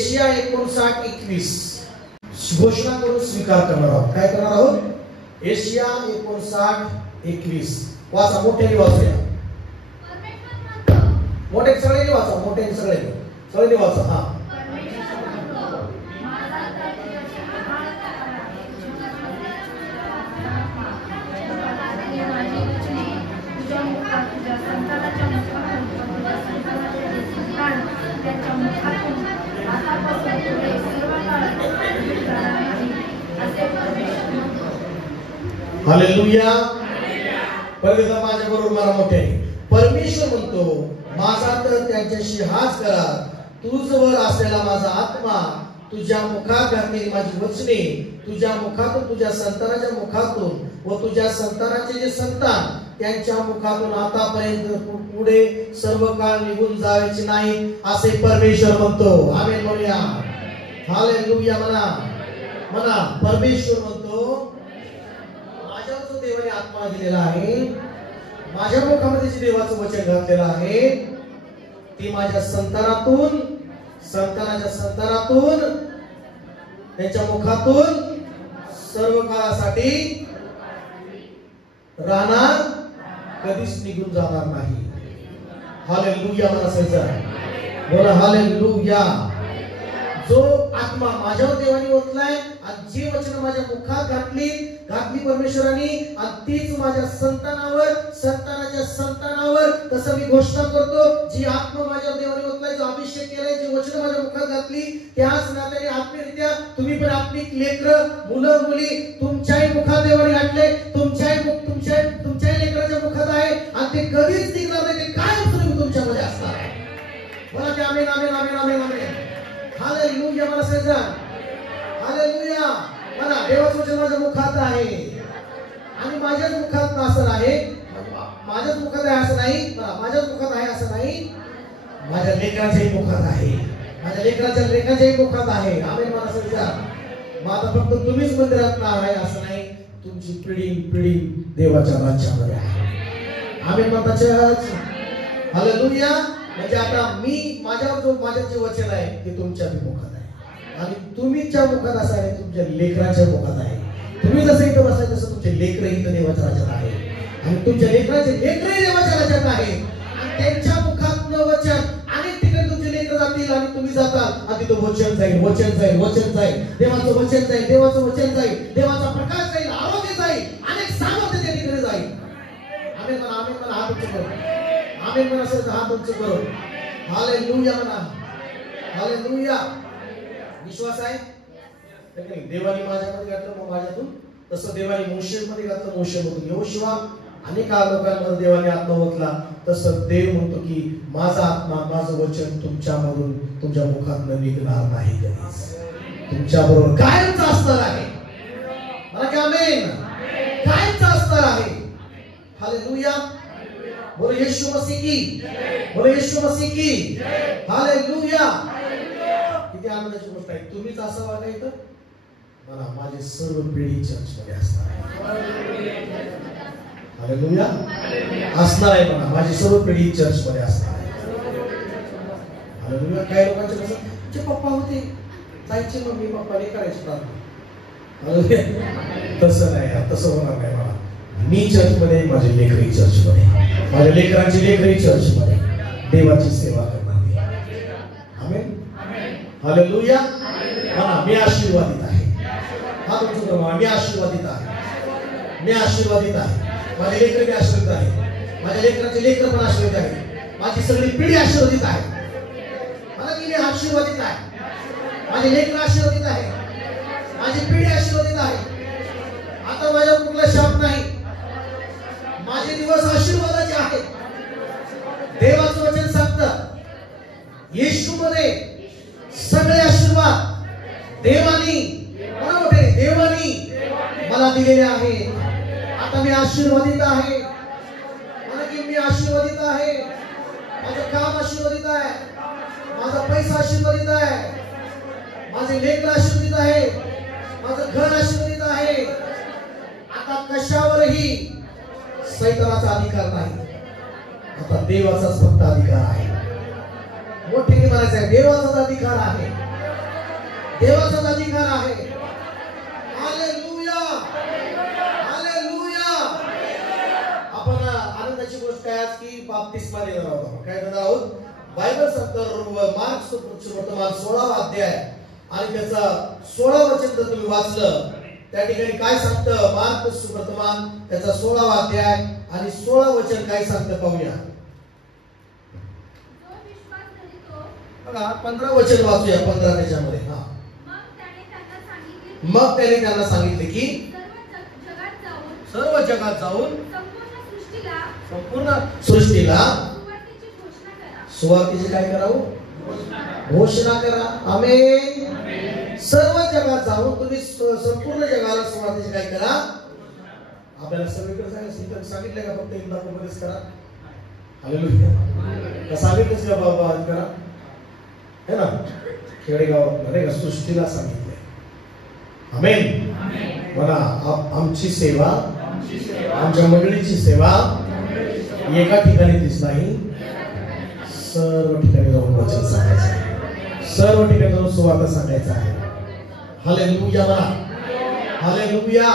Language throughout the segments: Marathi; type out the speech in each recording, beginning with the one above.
एशिया 59:21 घोषणा करून स्वीकार करणार आहोत. काय करणार आहोत? एशिया 59:21 वाचा, मोठ्याने वाचूया. मोठे सगळ्यांनी वाचा, मोठ्याने सगळ्यांनी वाचा. हा, हालेलुया. परत माझ्या बरोबर मला मोठ्याने. परमेश्वर म्हणतो, माझा तर त्यांच्याशी हाच करार, तुझवर असलेला माझा आत्मा, तुझ्या मुखात घातलेली माझी वचने, तुझ्या मुखातून, तुझ्या संतानाच्या मुखातून व तुझ्या संतानाचे जे संतान त्यांच्या मुखातून आतापर्यंत पुढे सर्व काळ निघून जायचे नाही, असे परमेश्वर म्हणतो. आमेन म्हणूया. हालेलुया. म्हणा परमेश्वर म्हणतो, माझ्यावर जो देवाने आत्मा दिलेला आहे, माझ्या मुखामध्ये जे देवाचं वचन घातलेलं आहे, ते माझ्या संतानातून, संतानाच्या संतानातून, त्यांच्या मुखातून सर्व काळासाठी राहणार, कधीच निघून जाणार नाही. हालेलुया. मला सांगायचं, बोला हालेलुया. जो आत्मा माझ्यावर देवाने ओतलाय आणि जी वचन माझ्या मुखात घातली परमेश्वराने, आणि तीच माझ्या संतानावर, संतानाच्या संतानावर, तसं मी घोषणा करतो, जी आत्मा माझ्यावर देवाने ओतलाय, जो अभिषेक केलाय, जी वचन माझ्या मुखात घातली, त्याच नात्याने आत्मीयरित्या तुम्ही पण आत्मिक लेकरं, मुलं मुली तुमच्याही मुखात देवाने घातले, तुमच्याही लेकराच्या मुखात आहे, आणि ते कधीच निघणार नाही, ते कायम स्वरूपी तुमच्यामध्ये असणार आहे. बोला की आमेन, आमेन, आमेन, आमेन, आमेन. हालेलुया. मला सांगा, हालेलुया. म्हणा, देवाचं वचन माझ्या मुखात आहे आणि माझ्याच मुखात असं आहे, माझ्याच मुखात आहे असं नाही, माझ्याच मुखात आहे असं नाही, माझ्या लेकराच्याही मुखात आहे, माझ्या लेकराच्याही मुखात आहे. आमेन. मला सांगा, माझा फक्त तुम्हीच मंदिरात आहे असं नाही, तुमची पिढी देवाच्या राज्यामध्ये आहे. आमेन म्हणताच. हालेलुया. म्हणजे आता मी माझ्या जे वचन आहे ते तुमच्या मुखात आहे, आणि तुम्ही ज्या मुखात असाल तुमच्या लेकराच्या मुखात आहे. तुम्ही जसं इथं बसाय तसं तुमचे लेकर इथं देवाच्या राज्यात आहे, आणि तुमच्या लेकराचे लेकरही देवाच्या राज्यात आहे, आणि त्यांच्या मुखात वचन अनेक ठिकाणी तुमचे लेकर जातील आणि तुम्ही जाताल, आणि तिथं वचन जाईल, वचन जाईल, वचन जाईल, देवाचं वचन जाईल, देवाचं वचन जाईल, देवाचा प्रकाश जाईल, आरोग्य जाईल, अनेक सामर्थ्य त्या ठिकाणी जाईल. आमेन म्हणा, आमेन म्हणा. हात उंच करो, आमेन म्हणा. सर हात उंच करो. हालेलुया म्हणा, हालेलुया. विश्वास आहे देवाने माझ्यामध्ये घातलं, मग माझ्यातून, तसं देवाने मोशेमध्ये घातलं, मोशेमधून यहोशुआ, अनेक लोकांमध्ये देवाने आत्मा ओतला, तसं देव म्हणतो की माझा आत्मा, माझं वचन तुमच्यामधून, तुमच्या मुखातून निघणार नाही, कधीच तुमच्या बरोबर कायमच असणार आहे. मला काय आमेन, कायमच असणार आहे. हालेलुया. बोलो यीशु मसीह की, बोलो यीशु मसीह की. हालेलुया. किती आनंदाची गोष्ट आहे. तुम्हीच असं वागायचं, मला माझी सर्व पिढी चर्चमध्ये असणार आहे. हालेलुया. असणार आहे म्हणा, माझी सर्व पिढी चर्चमध्ये असणार आहे. हालेलुया. काही लोकांचे कसं, जे पप्पा होते जायचे, मग मी पप्पाने करायचे प्रार्थना. हालेलुया. तसं नाही, तसं होणार नाही. मला मी चर्चमध्ये, माझे लेकरही चर्चमध्ये, माझ्या लेकरांची लेकरही चर्चमध्ये देवाची सेवा करणार. आमेन. हालेलुया. म्हणा, मी आशीर्वादित आहे. हा तुमचं प्रमाण, मी आशीर्वादित आहे, मी आशीर्वादित आहे. माझे लेकर मी आशीर्वादित आहे, माझ्या लेकरांचे लेकर पण आशीर्वादित आहे, माझी सगळी पिढी आशीर्वादित आहे. मला की मी आशीर्वादित आहे, माझे लेकर आशीर्वादित आहे, माझी पिढी आशीर्वादित आहे. आता माझ्या कुठला शाप नाही, माझे दिवस आशीर्वादाचे आहेत. देवाचं वचन सांगतं, येशूमध्ये सगळे आशीर्वाद देवानी मला दिलेले आहेत. आता मी आशीर्वादित आहे, मला की मी आशीर्वादित आहे. माझं काम आशीर्वादित आहे, माझा पैसा आशीर्वादित आहे, माझे लेकर आशीर्वादित आहे, माझं घर आशीर्वादित आहे. आता कशावरही सैतानाचा अधिकार नाही, आता देवाचाच फक्त अधिकार आहे. मोठ्याने म्हणायचं आहे, देवाचाच अधिकार आहे. देवाचाच अधिकार आहे. Hallelujah, hallelujah. आपण आनंदाची गोष्ट आहे आज की बाप्तिस्मा देणार आहोत. काय देणार आहोत? बायबल सांगतं मार्क सुवर्तमान 16वा अध्याय आणि त्याचा 16 वचन जर तुम्ही वाचलं त्या ठिकाणी काय सांगतं? मार्क सुवर्तमान त्याचा 16वा अध्याय आणि 16 वचन काय सांगतं पाहूया. बघा 15 वचन वाचूया. 15 त्याच्यामध्ये. हा. मग त्याने त्यांना सांगितले की सर्व जगात जाऊन संपूर्ण सृष्टीला सुवार्तेची काय करावं? घोषणा करा. आमेन. सर्व जगात जाऊन तुम्ही संपूर्ण जगाला सुवार्तेची काय करा? आपल्याला सगळीकडे सांगितलं का? फक्त इंदापूरमध्येच करा. हालेलुया. सांगितलंच का बाबा आज करा? है ना? खेडेगावात नाही का सृष्टीला सांगितलंय. आमेन. बघा आमची सेवा, आमच्या मंडळीची सेवा एका ठिकाणी दिसत नाही, सर्व ठिकाणी जाऊन वचन सांगायचं आहे. सर्व ठिकाणी जाऊन सुवार्ता सांगायचं आहे. हालेलुया म्हणा. हालेलुया.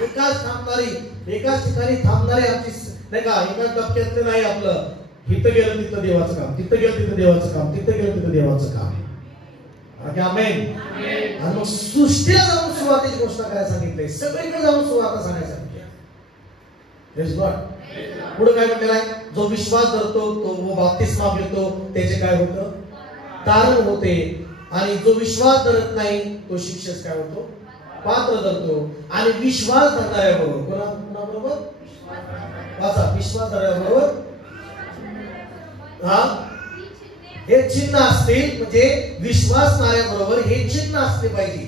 एकाच ठिकाणी थांबणारी आमची नाही का? एकाच डबक्यातलं नाही आपलं. इथं गेलं तिथं देवाचं काम, तिथं गेलं तिथं देवाचं काम, तिथं गेलं तिथं देवाचं काम. आमेन. आणि मग सृष्टीला जाऊन सुवार्तेची घोषणा करायला सांगितलंय. सगळीकडे जाऊन सुवार्ता सांगायला सांगितलंय. Praise God. पुढे काय म्हटलेलं आहे? जो विश्वास धरतो तो बाप्तिस्मा घेतो, त्याचे काय होतं? तारण होते. आणि जो विश्वास धरत नाही तो शिक्षक काय होतो? पात्र धरतो. आणि विश्वास धरणाऱ्याबरोबर कोणाबरोबर? वाचा. विश्वास धरणाऱ्याबरोबर हा हे चिन्ह असतील. म्हणजे विश्वासणाऱ्याबरोबर हे चिन्ह असले पाहिजे.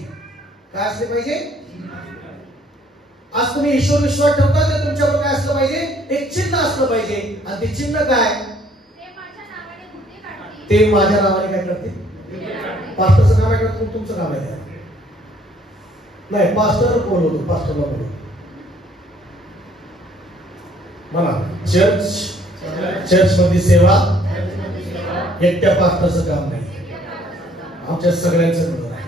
काय असले पाहिजे? आज तुम्ही ईश्वर विश्वास ठेवता तर तुमच्यावर काय असलं पाहिजे? एक चिन्ह असलं पाहिजे. आणि ते चिन्ह काय? ते माझ्या नावाने काय करते? पास्टरचं काम आहे का? तुमचं काम आहे? नाही, पास्टर बोलवतो. पास्टरला बोलवतो. मला चर्च मध्ये सेवा एकट्या पास्टरचं काम नाही, आमच्या सगळ्यांचं काम आहे.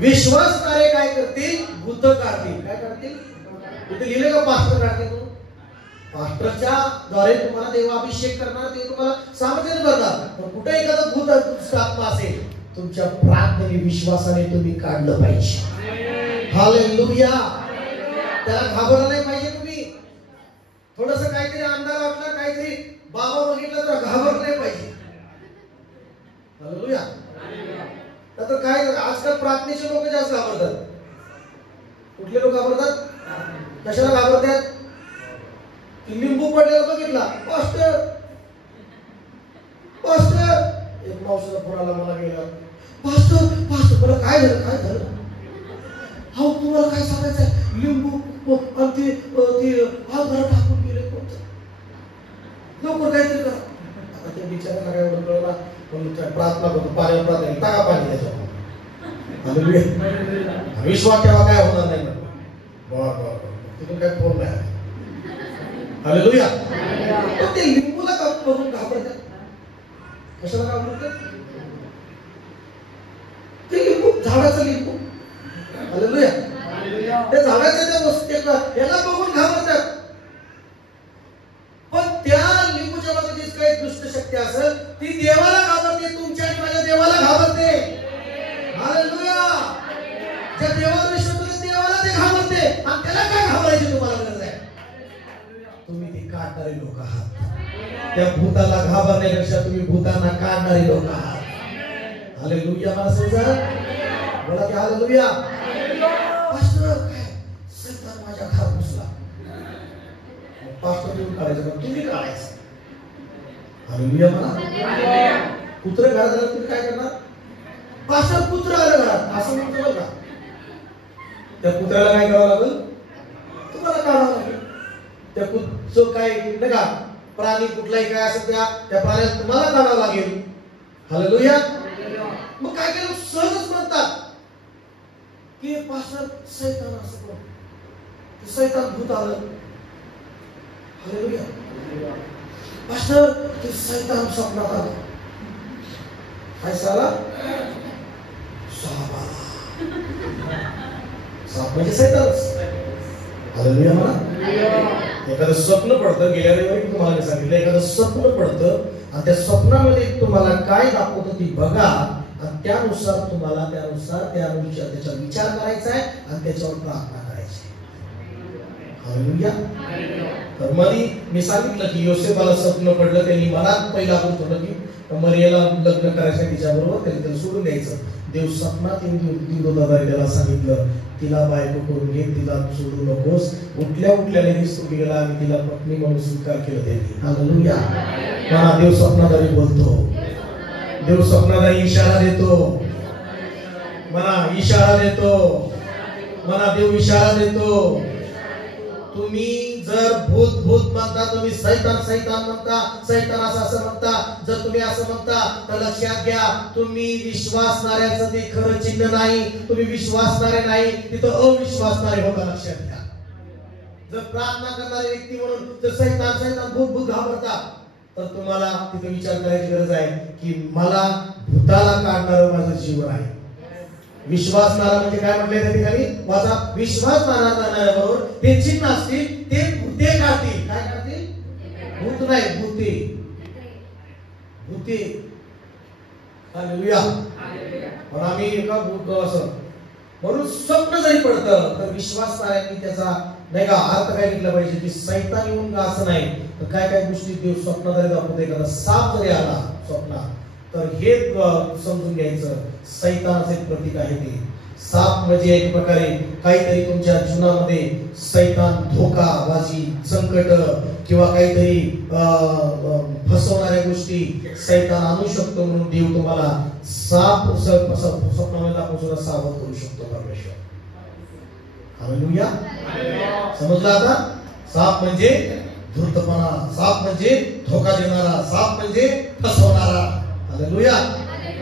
विश्वासणारे काय करतील? भूत काढतील. काय काढतील? इथे लिहिले का पास्टर काढतील? पास्टरच्या द्वारे तुम्हाला देवाभिषेक करणार, ते तुम्हाला सामर्थ्याने करणार. पण कुठे एखादा भूत आत्मा असेल, तुमच्या प्रार्थने विश्वासाने तुम्ही काढलं पाहिजे. हालेलुया. त्याला घाबरलं नाही पाहिजे. तुम्ही थोडस काहीतरी अंधार वाटला, काहीतरी बाबा बघितलं तर घाबरलं नाही पाहिजे. हालेलुया. तर काय आजकाल प्रार्थनेचे लोक जास्त घाबरतात. कुठले लोक घाबरतात? कशाला घाबरतात? लिंबू पडलेला बघितला, पास्टर पास्टर एक मावशीचा फोन आला मला गेला, पास्टर पास्टर मला काय झालं? काय झालं? हो तुम्हाला काय सांगायचं? लिंबू आणि ते घरात टाकून गेले. कोणतं लवकर काहीतरी करा. आता ते बिचारा काय कळला. प्रार्थना करतो, पाण्यावर प्रार्थना टाका पाणी त्याच्यावर. विश्वास ठेवा, काय होणार नाही. बरं तिथून काय फोन नाही. हालेलुया. ते लिंबूला का करून घाबरतात? कशाला घाबरतात? ते लिंबू, झाडाचं लिंबू. हालेलुया. त्या झाडाच्या त्या वस्तू याला बघून घाबरतात. पण त्या लिंबूच्या बाजूची काही दुष्ट शक्ती असेल ती देवाला घाबरते. तुमच्या आणि माझ्या देवाला घाबरते. हालेलुया. ज्या देवावर विश्वास ठेवतो देवाला ते घाबरते. आणि त्याला काय घाबरायची तुम्हाला गरज आहे? तुम्ही ते काढणारे लोक आहात. त्या भूताला घाबरण्यापेक्षा तुम्ही भूतांना काढणारे लोक आहात. हालेलुया. मला समजा बोला की हालेलुया. पास्टर काय सैतान माझ्या घरात घुसला. पास्टर तुम्ही काढायचं का? तुम्ही काढायचं. हालेलुया. मला कुत्रे घरात आलं तुम्ही काय करणार? पास्टर कुत्रा आलं घरात असं म्हणतो का? त्या कुत्र्याला काय करावं लागेल? तुम्हाला काढावं लागेल. त्या जो काय नाही का प्राणी कुठलाही काय असेल त्या प्राण्याला तुम्हाला काढावं लागेल. हालेलुया. मग काय केलं? सहजच म्हणतात की पास्टर सैतान असं बोल, सैतान भूत आलं. हालेलुया. पास्टर ते सैतान स्वप्नात आलं. काय झालं? साप आला. साप म्हणजे सैतानच. हालेलुया म्हणा. एखादं स्वप्न पडतं, गेल्या रविवारी तुम्हाला मी सांगितलं, एखादं स्वप्न पडतं आणि त्या स्वप्नामध्ये तुम्हाला काय दाखवतं ती बघा आणि त्यानुसार तुम्हाला त्याचा विचार करायचा आहे आणि त्याच्यावर प्रार्थना करायची. हालेलुया. तर मी सांगितलं की योसेफाला स्वप्न पडलं, त्यांनी मनात पहिला होतं की मरियाला लग्न करायचं तिच्याबरोबर, त्याला सोडून द्यायचं. देव स्वप्नात दिवदादारी त्याला सांगितलं, तिला बायको करून घे, तिला सोडू नकोस. उठल्या लगेच तो गेला आणि तिला पत्नी म्हणून स्वीकार केलं त्यांनी. हालेलुया. मला देव स्वप्नाद्वारे बोलतो, देव स्वप्नाद्वारे इशारा देतो, मला इशारा देतो, मला देव इशारा देतो. तुम्ही जर भूत म्हणता, तुम्ही सैतान म्हणता, सैतान असं म्हणता, जर तुम्ही असं म्हणता तर लक्षात घ्या, तुम्ही विश्वासणाऱ्याचं ते खरं चिन्ह नाही. तुम्ही विश्वासणारे नाही, तिथं अविश्वासणारे होता. लक्षात घ्या. जर प्रार्थना करणारे व्यक्ती म्हणून जर सैतान भूत घाबरता, तर तुम्हाला तिथे विचार करायची गरज आहे की मला भूताला काढणारं माझं जीवन आहे. विश्वासणारा म्हणजे काय म्हटलंय त्या ठिकाणी, माझा विश्वास बरोबर ते चिन्ह असतील, ते भूते काढतील. काय काढतील? भूत नाही, भूते. हालेलुया. पण आम्ही एका भूत असं म्हणून स्वप्न जरी पडतं तर विश्वासणाऱ्यांनी त्याचा नाही का अर्थ काय घेतला पाहिजे की सैतान येऊन का असं नाही, तर काय गोष्टी देव स्वप्नाद्वारे दाखवतो. एखादा साप जरी आला स्वप्नात तर हे समजून घ्यायचं सैतानाचे प्रतीक आहे. ते साप म्हणजे एक प्रकारे काहीतरी तुमच्या जीवनामध्ये सैतान धोकाबाजी, संकट किंवा काहीतरी फसवणाऱ्या गोष्टी सैतान आणू शकतो. म्हणून देव तुम्हाला साप स्वप्नामध्ये दाखवून सावध करू शकतो परमेश्वर. हालेलुया. समजलं आता? साप म्हणजे धूर्तपणा, साप म्हणजे धोका देणारा, साप म्हणजे फसवणारा. हालेलुया.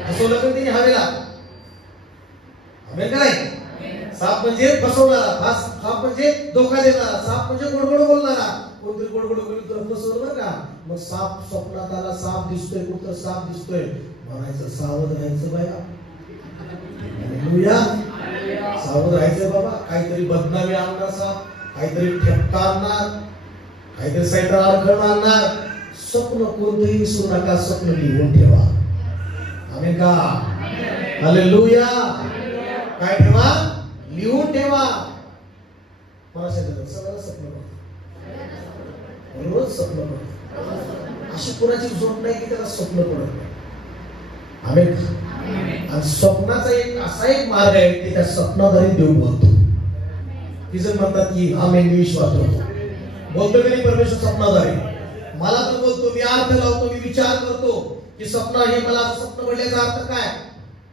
फसवलं पण तिने हवेला. आमेन का नाही? साप म्हणजे फसवणारा, साप म्हणजे धोका देणारा, साप म्हणजे गोडगोड बोलणारा. कोणतरी गोडगोड बोलून तुला फसवलं बरं का, मग साप स्वप्नात आला, साप दिसतोय, कुठं साप दिसतोय, म्हणायचं सावध राहायचं बाया. हालेलुया. सावध राहायचं बाबा. काहीतरी बदनामी आणणार साप, काहीतरी ठेपका आणणार, काहीतरी सैतान अडखळ आणणार. स्वप्न कोणतंही विसरू नका, स्वप्न लिहून ठेवा. आमेन का? हालेलुया. काय ठेवा? लिहून ठेवा. मला सगळं स्वप्न पडतं, रोज स्वप्न पडतं. अशी कोणाची झोप नाही की त्याला स्वप्न पडत नाही. आमेन का? आणि स्वप्नाचा एक असा एक मार्ग आहे की त्या स्वप्नाद्वारे देव बोलतो. तिजन म्हणतात की आम्ही विश्वास ठेवतो. बोलतो की नाही परमेश्वर स्वप्नाद्वारे? मला तर बोलतो, मी अर्थ लावतो, मी विचार करतो की स्वप्न हे मला स्वप्न पडल्याचा अर्थ काय,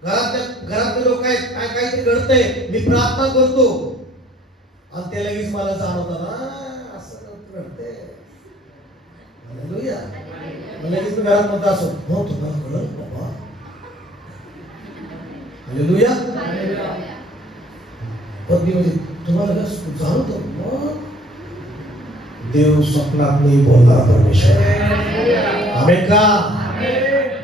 घरातले लोक काय काहीतरी घडतंय, मी प्रार्थना करतो आणि ते लगेच मला जाणवतं असं घडतंय. हालेलुया. लगेच मी घरात म्हणतो असं, हो तुम्हाला कळलं बाबा. हालेलुया. पत्नी म्हणजे तुम्हाला जाणवतं, देव स्वप्नात नाही बोलणार परमेश्वर. आमेन का?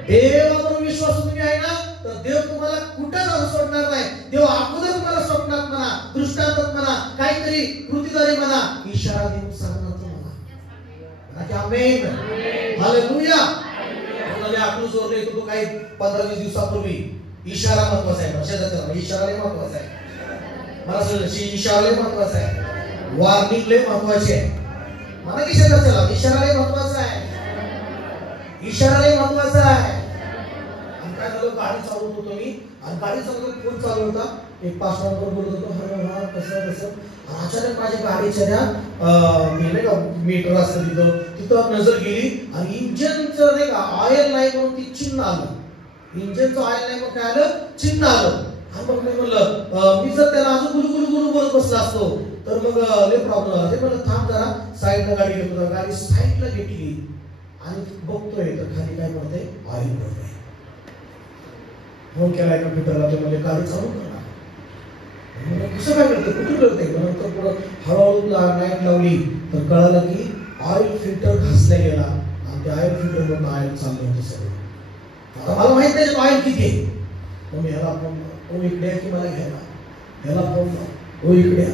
देवावर विश्वास तुम्ही आहे ना, तर देव तुम्हाला कुठं जाऊन सोडणार नाही. देव अगोदर तुम्हाला स्वप्नात म्हणा, दृष्टांतात म्हणा, काहीतरी कृतीद्वारे म्हणा, इशारा देऊन सांगणार तुम्हाला. आमेन. हालेलुया. आपण जोरले तो काही 15-20 दिवसापूर्वी इशारा महत्वाचा आहे. शेजारचा इशारा लय महत्वाचा आहे. मला इशारा लय महत्वाचा आहे. वॉर्निंग लय महत्वाची आहे. मला की शेजारचा इशारा लय महत्वाचा आहे. इशारा लय महत्वाचा आहे. आणि काय झालं, गाडी चालवत होतो मी आणि गाडी चालवत फोन चालू होता. एक पास्टरवर बोलत होतो, हा कसं अचानक माझ्या गाडीच्या मी नाही का मीटर असतं तिथं नजर गेली आणि इंजिनचं नाही का ऑइल नाही म्हणून ती चिन्ह आलं. इंजिनचं ऑइल नाही म्हणून काय आलं, चिन्ह आलं. आणि मग मी म्हणलं, मी जर त्याला अजून गुलू बोलत बसला असतो तर मग लय प्रॉब्लेम झाला. ते म्हणलं थांब जरा, साईडला गाडी घेतो. गाडी साईडला घेतली आणि बघतोय तर खाली काय म्हणते, ऑइल पडतंय. फोन केलाय कम्प्युटरला, ते म्हणजे गाडी चालू करणार. कसं काय करते, कुठे करते. नंतर पुढं हळूहळू लाईट लावली तर कळालं की ऑइल फिल्टर घासला गेला आणि त्या ऑइल फिल्टर मधून ऑइल चाललं होतं सगळं. आता मला माहित नाही ऑइल किती आहे. मग मी ह्याला आपण ओ इकडे की मला घ्यायला, ह्याला फोन लाव, ओ इकडे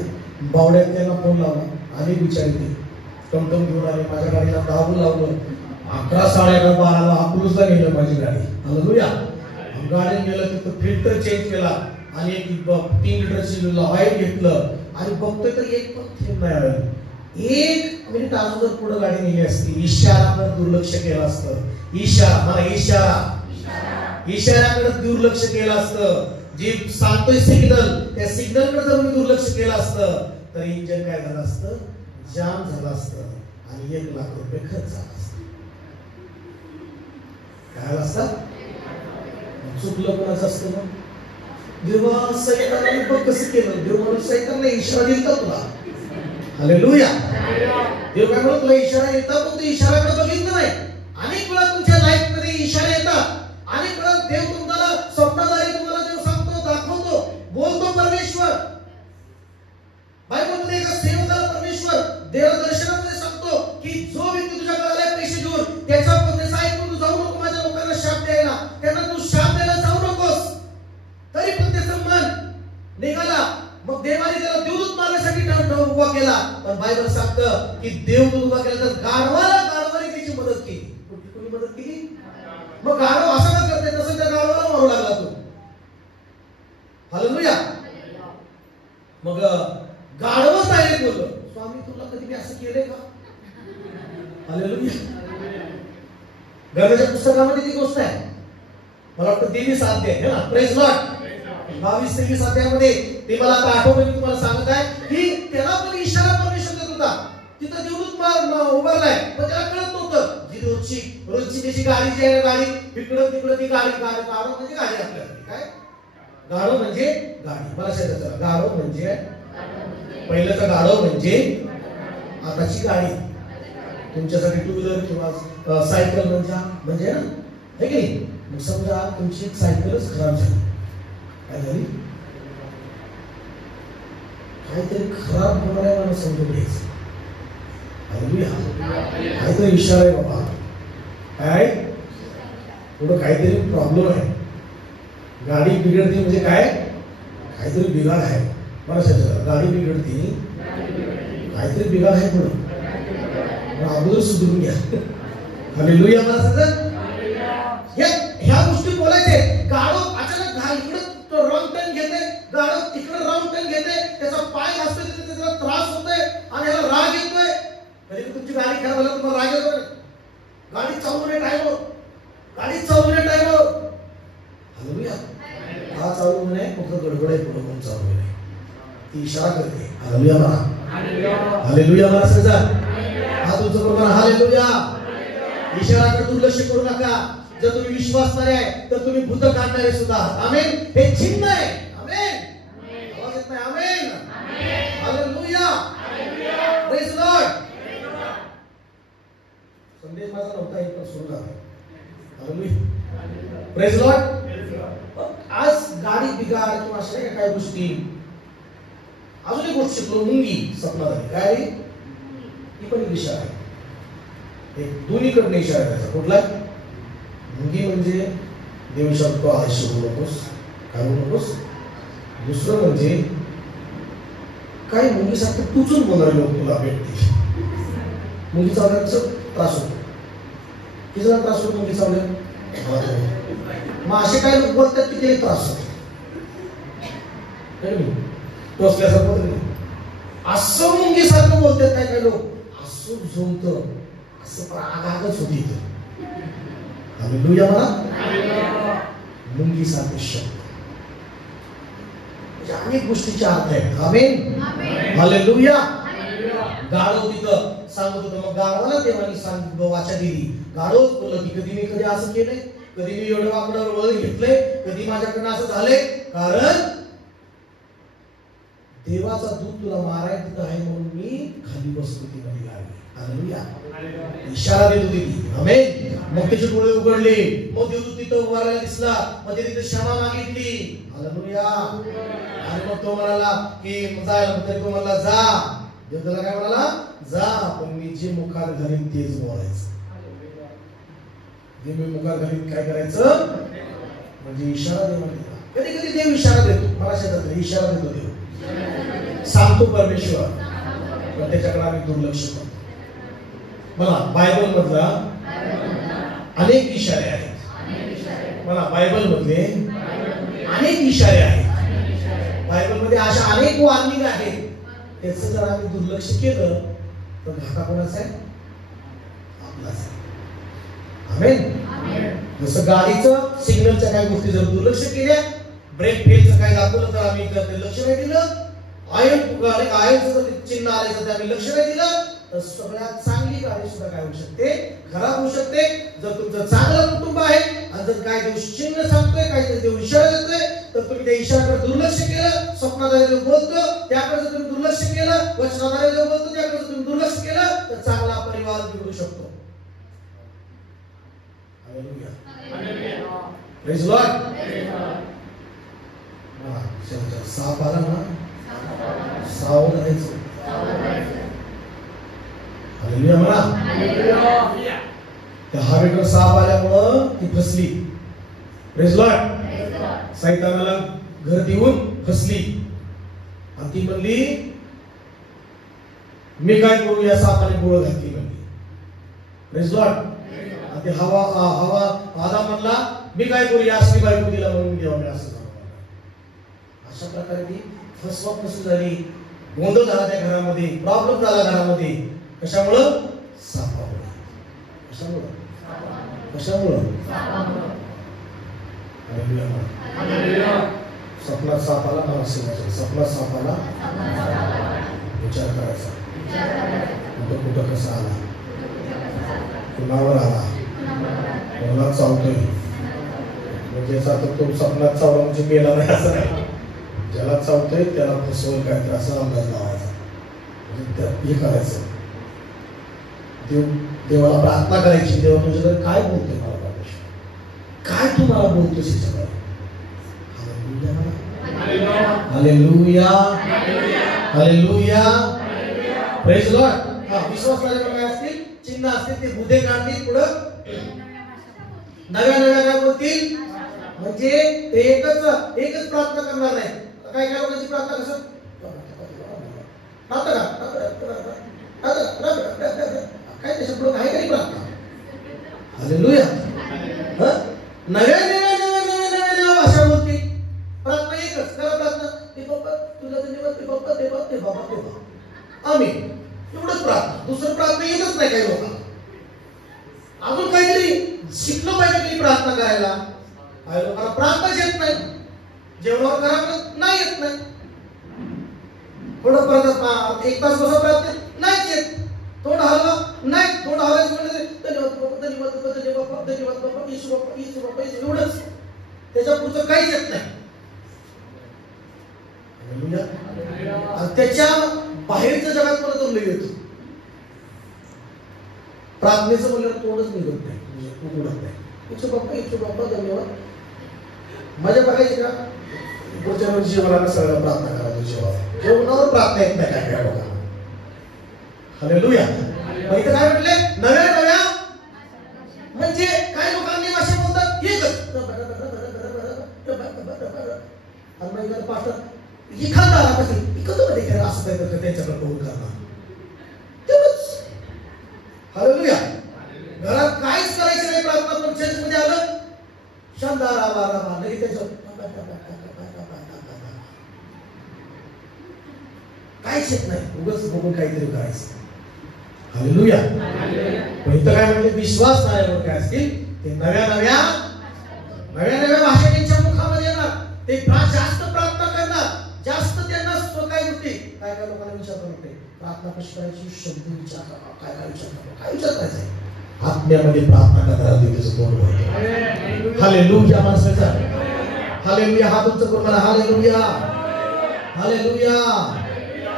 बावड्यात त्यांना फोन लावला आणि विचारले टमटम घेऊन आले, माझ्या गाडीला दाबून लावलं, 11 साडे 12ला अकलूजला नेलं माझी गाडी. हालेलुया. गाडी गेलं तिथं फिल्टर चेंज केला आणि 3 लिटरची ऑइल घेतलं आणि बघतोय तर एक पण थेंब नाही आलं. 1 मिनिट अगोदर पुढे गाडी नेली असती, इशाराकडे दुर्लक्ष केलं असतं. इशारा मला इशाराकडे दुर्लक्ष केलं असतं. जे सांगतोय सिग्नल, त्या सिग्नलकडे जर मी दुर्लक्ष केलं असतं तर इंजिन काय झालं असतं, जाम झालं असतं आणि 1 लाख रुपये खर्च झाला असता. काय असतं, चुकलं कोणाचं असतं ना. देवा सैतानाने बघ कसं केलं, देव म्हणून सैतानला इशारा दिलता तुला. हालेलुया. देव काय म्हणतो, तुला इशारा येतात पण तू इशाराकडे बघितलं नाही. अनेक वेळा तुमच्या लाईफ मध्ये इशारे येतात, अनेक वेळा देव तुम्हाला स्वप्नाद्वारे तुम्हाला देव सांगतो, दाखवतो, बोलतो परमेश्वर. बायबलमध्ये एका सेवकाला परमेश्वर देवदर्शनामध्ये सांगतो की जो व्यक्ती तुझ्याकडे आलाय पैसे घेऊन, त्याचा ऐकून तू जाऊ नको माझ्या लोकांना शाप द्यायला, त्यांना तू शाप द्यायला जाऊ नकोस. तरी पण त्याचं मन निघाला. मग देवाने त्याला देवदूत मारण्यासाठी उभा केला. पण बायबल सांगतं की देवदूत उभा केला तर गाढवाने त्याची मदत केली. कुठली मदत केली? मग गाढव असं का करते, तसं त्या गाढवाला मारू लागला तो. हालेलुया. मग गाढवच डायरेक्ट बोललो, स्वामी तुला कधी मी असं केलंय का? हालेलुया. गरजेच्या पुस्तकामध्ये ती गोष्ट आहे. मला वाटतं 23 अध्याय आहे ना, प्रेज लॉर्ड. 22-23 अध्यायामध्ये ते मला आता आठवलं, मी तुम्हाला सांगत आहे की त्याला पण इशारा परमेश्वर देत होता. तिथं देवदूत उभारलाय पण त्याला कळत नव्हतं. जी रोजची त्याची गाडी जी आहे, गाडी इकडं तिकडं ती गाडी गाडो म्हणजे गाडी आपल्याकडे काय, गाडो म्हणजे गाडी. मला सांगायचं गाडो म्हणजे पहिल्याचा गाडो म्हणजे आताची गाडी. तुमच्यासाठी 2 व्हीलर किंवा सायकल म्हणजे ना, है की नाही. मग समजा तुमची एक सायकलच खराब झाली, काय झाली, काहीतरी खराब होणार आहे मला समजून घ्यायचं. काहीतरी इशारा आहे बाबा, काय पुढं काहीतरी प्रॉब्लेम आहे, गाडी बिघडते म्हणजे काय, काहीतरी बिघाड आहे. मला सांगायचं गाडी बिघडते, काहीतरी बिघाड आहे पुढं, अगोदर सुधरून घ्या. हालेलुया. मला सांगत ह्या गोष्टी बोलायचे. गाडो अचानक इकडे रॉंग टर्न घेते, गाडो तिकडे रॉंग टर्न घेते, त्याचा पाय घासतोय, त्याला त्रास होतोय आणि याला राग येतोय. कधी तुमची गाडी खराब झाली तुम्हाला राग येतोय, गाडी चालू नये टाइमवर, गाडी चालू नये टाइमवर. हालेलुया. हा चालू म्हणे फक्त गडबड आहे, पुढे कोण चालू नाही, ती इशारा करते. हालेलुया म्हणा, हालेलुया म्हणा सगळा. हा तुमचं प्रमाण. हालेलुया. इशाराकडे दुर्लक्ष करू नका. जर तुम्ही विश्वासणारे आहे तर तुम्ही भूत काढणारे सुद्धा. आमेन. हे चिन्ह आहे. आमेन. आवाज येत नाही. आमेन. हालेलुया. Praise Lord. संदेश माझा नव्हता, एक सुरू झाला. हालेलुया. Praise Lord. आज गाडी बिघाड किंवा अशा काही गोष्टी. अजून एक गोष्ट शिकलो, मुंगी सपना झाली. काय ही पण एक इशारा आहे. एक दोन्हीकडनं इशारा करायचा. कुठला? मुंगी म्हणजे देव शकतो आयुष्य होऊ नकोस, काढू नकोस. दुसरं म्हणजे काही मुंगीसारखं टुचून बोलणारे लोक तुला भेटतील. मुंगी चावल्यावर कसं त्रास होतो, किती त्रास होतो मुंगी चावल्यावर. मग असे काही लोक बोलतात की ते त्रास होतो, टोचल्यासारखं असं मुंगीसारखं बोलतात. काय काय लोक असं झोमतं, असं आगागच होती. हालेलुया म्हणा. मुंगी सारखे शब्द अनेक गोष्टीचे अर्थ आहेत. आमेन. हालेलुया. गाढव तिथं सांगत होतं. मग गाढवाला देवानी वाचा दिली. गाढवच बोलत की कधी असं केलंय, कधी मी एवढं वाकडं वळ घेतलंय, कधी माझ्याकडनं असं झालंय. कारण देवाचा दूत तुला मारायचं आहे म्हणून मी खाली बसतो ती मध्ये गाडी. हालेलुया. इशारा देत होती ती. आमेन. मग त्याचे डोळे उघडले. मग देवदूत तिथं उभारायला दिसला. मग त्याने तिथे क्षमा मागितली. हालेलुया. आणि मग तो म्हणाला की जायला, तरी तो म्हणाला जा. देव त्याला काय म्हणाला, जा, पण मी जे मुखार घालीन तेच बोलायचं. जे मी मुखार घालीन काय करायचं, म्हणजे इशारा देवाने दिला. कधी कधी देव इशारा देतो, मला शेतात इशारा देतो देव, सांगतो परमेश्वर, पण त्याच्याकडे आम्ही दुर्लक्ष करतो. मला बायबल मधला अनेक इशारे आहेत, मला बायबल मधले अनेक इशारे आहेत, बायबल मध्ये अशा अनेक वॉर्निंग आहेत. त्याचं जर आम्ही दुर्लक्ष केलं तर घाटा कोणाचा आहे? आपलाच आहे. आमेन. जसं गाडीचं सिग्नलच्या काही गोष्टी जर दुर्लक्ष केल्या, ब्रेक फेलचं काय दाखवलं तर आम्ही ते लक्ष नाही दिलं, आयनचं जर चिन्ह आले तर आम्ही लक्ष नाही दिलं, तर सगळ्यात चांगली गाडी सुद्धा काय होऊ शकते? खराब होऊ शकते. जर तुमचं चांगलं कुटुंब आहे आणि जर काय देव चिन्ह सांगतोय, काय देव इशारा देतोय, तर तुम्ही त्या इशाऱ्याकडे दुर्लक्ष केलं, स्वप्नाद्वारे देव बोलतो त्याकडे जर तुम्ही दुर्लक्ष केलं, वचनाद्वारे देव बोलतो त्याकडे जर तुम्ही दुर्लक्ष केलं, तर चांगला परिवार बिघडू शकतो. Praise Lord. साप आला ना, सावध राहायचं. हालेलुया म्हणा. त्या हवेकडे साप आल्यामुळं ती फसली. Praise Lord. सैतानाला घर देऊन फसली आणि ती म्हणली मी काय करू, या सापाने गोळ घातली म्हणली. Praise Lord. ते हवा आदाम म्हणला मी काय करू, या असली बायको दिला म्हणून देवा मी असं. अशा प्रकारे ती फसवाफसवी झाली, गोंधळ झाला त्या घरामध्ये, प्रॉब्लेम झाला घरामध्ये. कशामुळं? सापामुळे. कशामुळं? स्वप्नात सापाला मला शिवायचं, स्वप्नात सापाला विचार करायचा, कुठं कसा आला, कुणावर आला, कोणाला चावतोय. म्हणजे याचा अर्थ तो स्वप्नात चावला म्हणजे मेला नाही असं नाही, ज्याला चावतोय त्याला फसवल काय तर असा अंदाज लावायचा. म्हणजे हे करायचं, देवाला प्रार्थना करायची, देवा तुझ्याकडे काय बोलतोय मला, काय तू मला बोलतोस याच्याकडे. Hallelujah, hallelujah, praise Lord. विश्वास काय असतील? चिन्ह असतील, ते बुधे काढतील, पुढं नव्या काय बोलतील, म्हणजे ते एकच प्रार्थना करणार नाही. काय लोकांची प्रार्थना कसं काय त्याच्या पुढे काही काही प्रार्थना. हालेलुया. नव्या भाषा बोलतील, प्रार्थना एकच. करा प्रार्थना, ते बाप्पा तुझा धन्यवाद, ते बाप्पा ते बाप ते बाबा ते बाबा आम्ही, एवढंच प्रार्थना. दुसरं प्रार्थना येतच नाही काही लोकांना. अजून काहीतरी शिकलं पाहिजे काही प्रार्थना करायला. काही लोकांना प्रार्थनाच येत नाही, जेवणावर करा नाही येत नाही, थोडं परत 1 तास बसा प्रार्थनेत नाहीच येत, थोडं हलवा नाही, थोडं हलायचं म्हणजे धन्यवाद बाप्पा धन्यवाद बाप्पा धन्यवाद धन्यवाद बाप्पा येशू बाप्पा येशू बाप्पा येशू, एवढंच. त्याच्या पुढचं काहीच येत नाही. त्याच्या बाहेरच्या जगात परत येतो. प्रार्थनेचं म्हणलं तोंडच निघत नाही, म्हणजे उघडत नाही. येशू बाप्पा धन्यवाद. माझ्या बघायची का पुढच्या रोज जेवणाला सगळं प्रार्थना करायचं, जेवणावर प्रार्थना येत नाही काय लोकांना. हालेलुया. इथं काय म्हटले? नव्या म्हणजे काय लोकांनी भाषा बोलतात एकच. आणि पास्टर ही खाणार कशी मध्ये काय असं काय करतात त्यांच्याकडे बघून करणार तेवढंच. हालेलुया. घरात काहीच करायचं नाही प्रार्थना, पण चर्चमध्ये आलं शानदार आवाज नाही, त्याचं काहीच येत नाही, उगाच बघून काहीतरी करायचं. हालेलुया. पण इथं काय म्हणजे विश्वास नाही काय असतील ते नव्या भाषा त्यांच्या मुखामध्ये येणार, ते जास्त प्रार्थना करणार, जास्त त्यांना काय गोष्टी काय लोकांना विचारता येते, प्रार्थना कशी करायची, शब्द विचार काय विचार करायचं, आत्म्यामध्ये प्रार्थना करणारा त्याचं तोंड होतं. हालेलुया माणसाचा. हालेलुया. हात उंच करून मला हालेलुया, हालेलुया,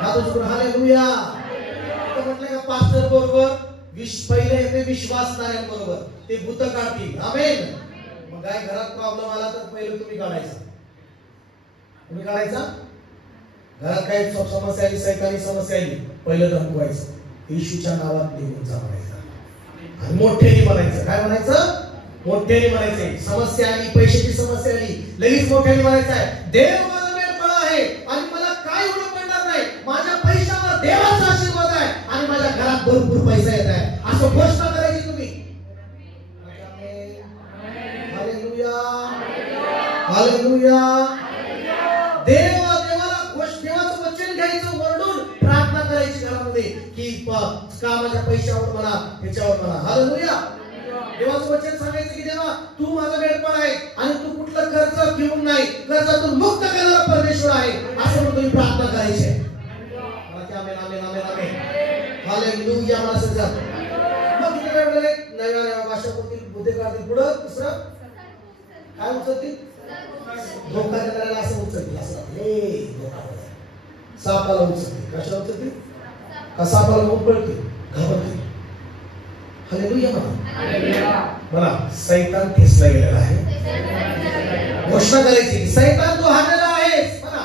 हात उंच करून हालेलुया. म्हटलं का पास्टर बरोबर पहिले येते विश्वासणाऱ्यांबरोबर, ते भूत काढतील. आमेन. मग काय घरात प्रॉब्लेम आला तर पहिले तुम्ही काढायचा. तुम्ही काढायचा. घरात काही समस्या आली, सैतानी समस्या आली, पहिलं धमकवायचं, येशूच्या नावात निघून जा म्हणायचं. आणि मोठ्याने म्हणायचं. काय म्हणायचं? मोठ्याने म्हणायचंय. समस्या आली, पैशाची समस्या आली, लगेच मोठ्याने म्हणायचं आहे, देव माझा मेंढपाळ आहे आणि मला काय एवढं पडणार नाही. माझ्या पैशावर देवाचा आशीर्वाद आहे आणि माझ्या घरात भरपूर पैसा येत आहे, असं घोषणा करायची तुम्ही. Hallelujah, hallelujah. देवाला देवाचं वचन घ्यायचं, वरडून प्रार्थना करायची घरामध्ये की का माझ्या पैशावर म्हणा, ह्याच्यावर म्हणा. हालेलुया. देवाचं वचन सांगायचं की देवा तू माझा मेंढपाळ आहे आणि तू कुठलं कर्ज घेऊन नाही, कर्जातून मुक्त करणारा परमेश्वर आहे, असं म्हणून तुम्ही प्रार्थना करायची आहे. आमेन, आमेन, आमेन, आमेन. हालेलुया. मला समजा मग किती वेळ बोलले, नव्या भाषा बोलतील, बुद्धी काढतील. पुढं दुसरं काय उचलतील? धोका देणाऱ्याला असं उचलतील, असं हे धोका. सापाला उचलतील. कशाला उचलतील? का सापाला मग पळतील, घाबरतील. हालेलुया म्हणा. म्हणा सैतान ठेचला गेलेला आहे. घोषणा करायची, सैतान तू हारलेला आहेस. म्हणा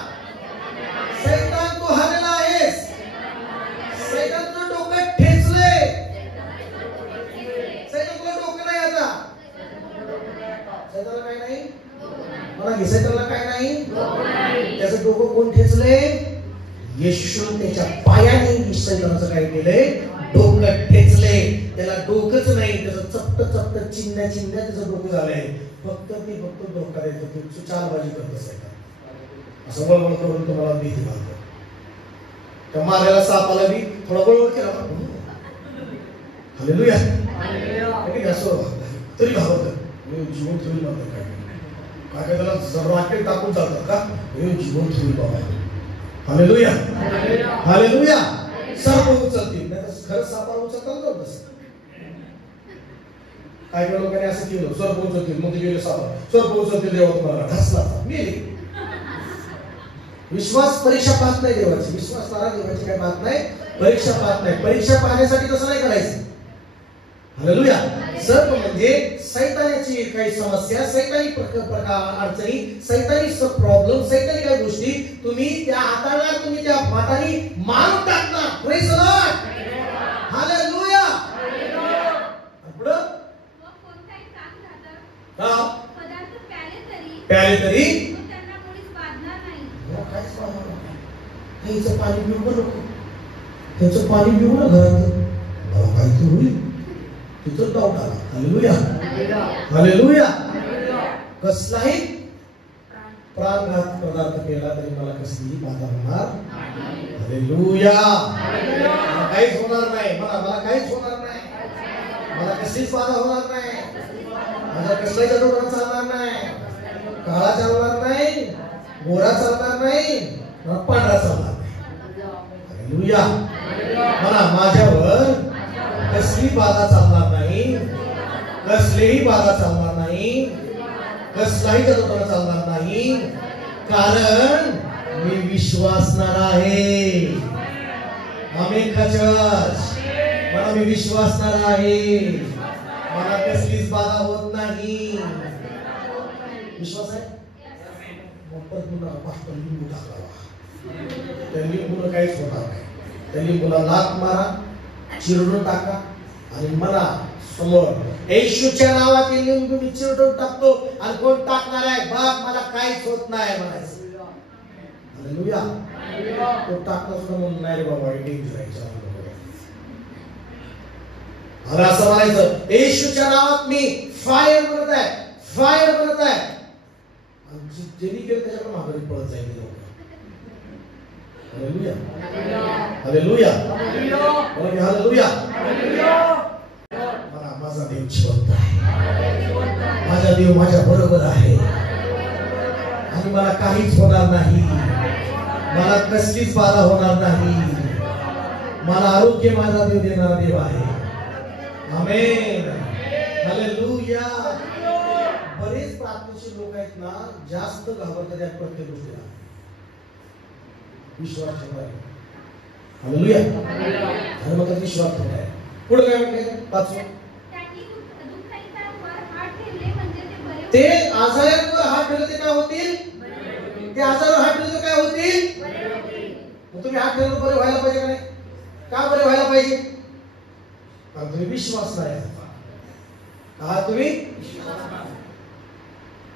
सैतान तू हारलेला आहेस. सैतान तुझं डोकं ठेचले. सैतान तुला डोकं नाही आता. सैतानला काय नाही म्हणा, सैतानला काय नाही. त्याचं डोकं कोण ठेचले? येशू त्याच्या पायाने सैतानाचं काय केलंय? डोकं ठेचले. त्याला डोकंच नाही, त्याचं चपट चपट चिंध्या चिंध्या त्याचं डोकं झालंय. फक्त धोका द्यायचं, तुमची चालबाजी करत असायचं. असं वळवळ करून तुम्हाला भीती घालतो. त्या मारलेला सापाला बी थोडा वळवळ केला, हालेलुया, असं तरी घाबरत. जीवन ठेवून म्हणतात काय काय त्याला राकेट टाकून चालतात का? जीवन ठेवून बाबा. Hallelujah, hallelujah. सर्व उचलतील, नाही खरं सापाला उचलतात का? बस काही लोकांनी असं केलं, सर्प उचलतील, मग गेले सापा, सर्प उचलतील, देवा तुम्हाला ढसला मेली. विश्वास परीक्षा पाहत नाही देवाची. विश्वास तारा देवाची काय पाहत नाही, परीक्षा पाहत नाही. परीक्षा पाहण्यासाठी तसं नाही करायचं. हालेलुया. सर्प म्हणजे सैतानाची काही समस्या, सैतानी प्रकार अडचणी, सैतानी प्रॉब्लेम, सैतानी काही गोष्टी तुम्ही त्या हाताळणार, तुम्ही त्या मातानी मारून टाकणार. Praise the Lord. हालेलुया. पुढं प्याले तरी त्याचं पाणी पिऊ नको, त्याचं पाणी पिऊ ना घरात, मला माहिती होईल तिथं डाऊट आला. Hallelujah, hallelujah. कसलाही प्राणघात पदार्थ केला तरी मला कसलीही बाधा होणार. हालेलुया. काहीच होणार नाही. मला काहीच होणार नाही. मला कसलीच बाधा होणार नाही. माझा कसलाही जादूटोणा चालणार नाही. काळा चालणार नाही, गोरा चालणार नाही, पांढरा चालणार नाही. हालेलुया. म्हणा माझ्यावर कसली बाधा चालणार नाही, कसलीही बाधा चालणार नाही, कसलाही जादूटोणा चालणार नाही, कारण मी विश्वासणार आहे. आमेन का चर्च? मला मी विश्वासणार आहे. मला कसलीच बाधा होत नाही. विश्वास आहे. लिंबू टाकला, त्या लिंबूला काहीच होणार नाही. त्या लिंबूला लात मारा, चिरडून टाका आणि मला समोर येशूच्या नावाचे लिंबू मी चिरडून टाकतो आणि कोण टाकणार आहे? बाप मला काहीच होत नाही म्हणायचं. हालेलुया. तो टाकला सुद्धा म्हणून नाही रे बाबा, डेंजर आहे. अरे असं म्हणायचं, येशूच्या नावात मी फायर म्हणत आहे, फायर म्हणत आहे. ज्यांनी केलं त्याच्याकडे माघारी पळत जाईल लोक. Hallelujah, hallelujah, hallelujah. माझा देव जिवंत आहे. माझा देव माझ्या बरोबर आहे आणि मला काहीच होणार नाही. मला कसलीच बाधा होणार नाही. मला आरोग्य माझा देव देणारा देव आहे. आमेन, हालेलुया. बरेच प्रार्थनेचे लोक आहेत ना, जास्त घाबरतात या प्रत्येक गोष्टीला. विश्वास ठेवा. हालेलुया. आणि मग विश्वास ठेवा. पुढे काय म्हणते? पाचवं, ते आजारांवर हात ठेवले ते काय होतील? ते आजारावर हात ठेवले काय होतील? मग तुम्ही हात ठेवले बरे व्हायला पाहिजे का नाही? का बरे व्हायला पाहिजे? कारण तुम्ही विश्वास नाही. हा तुम्ही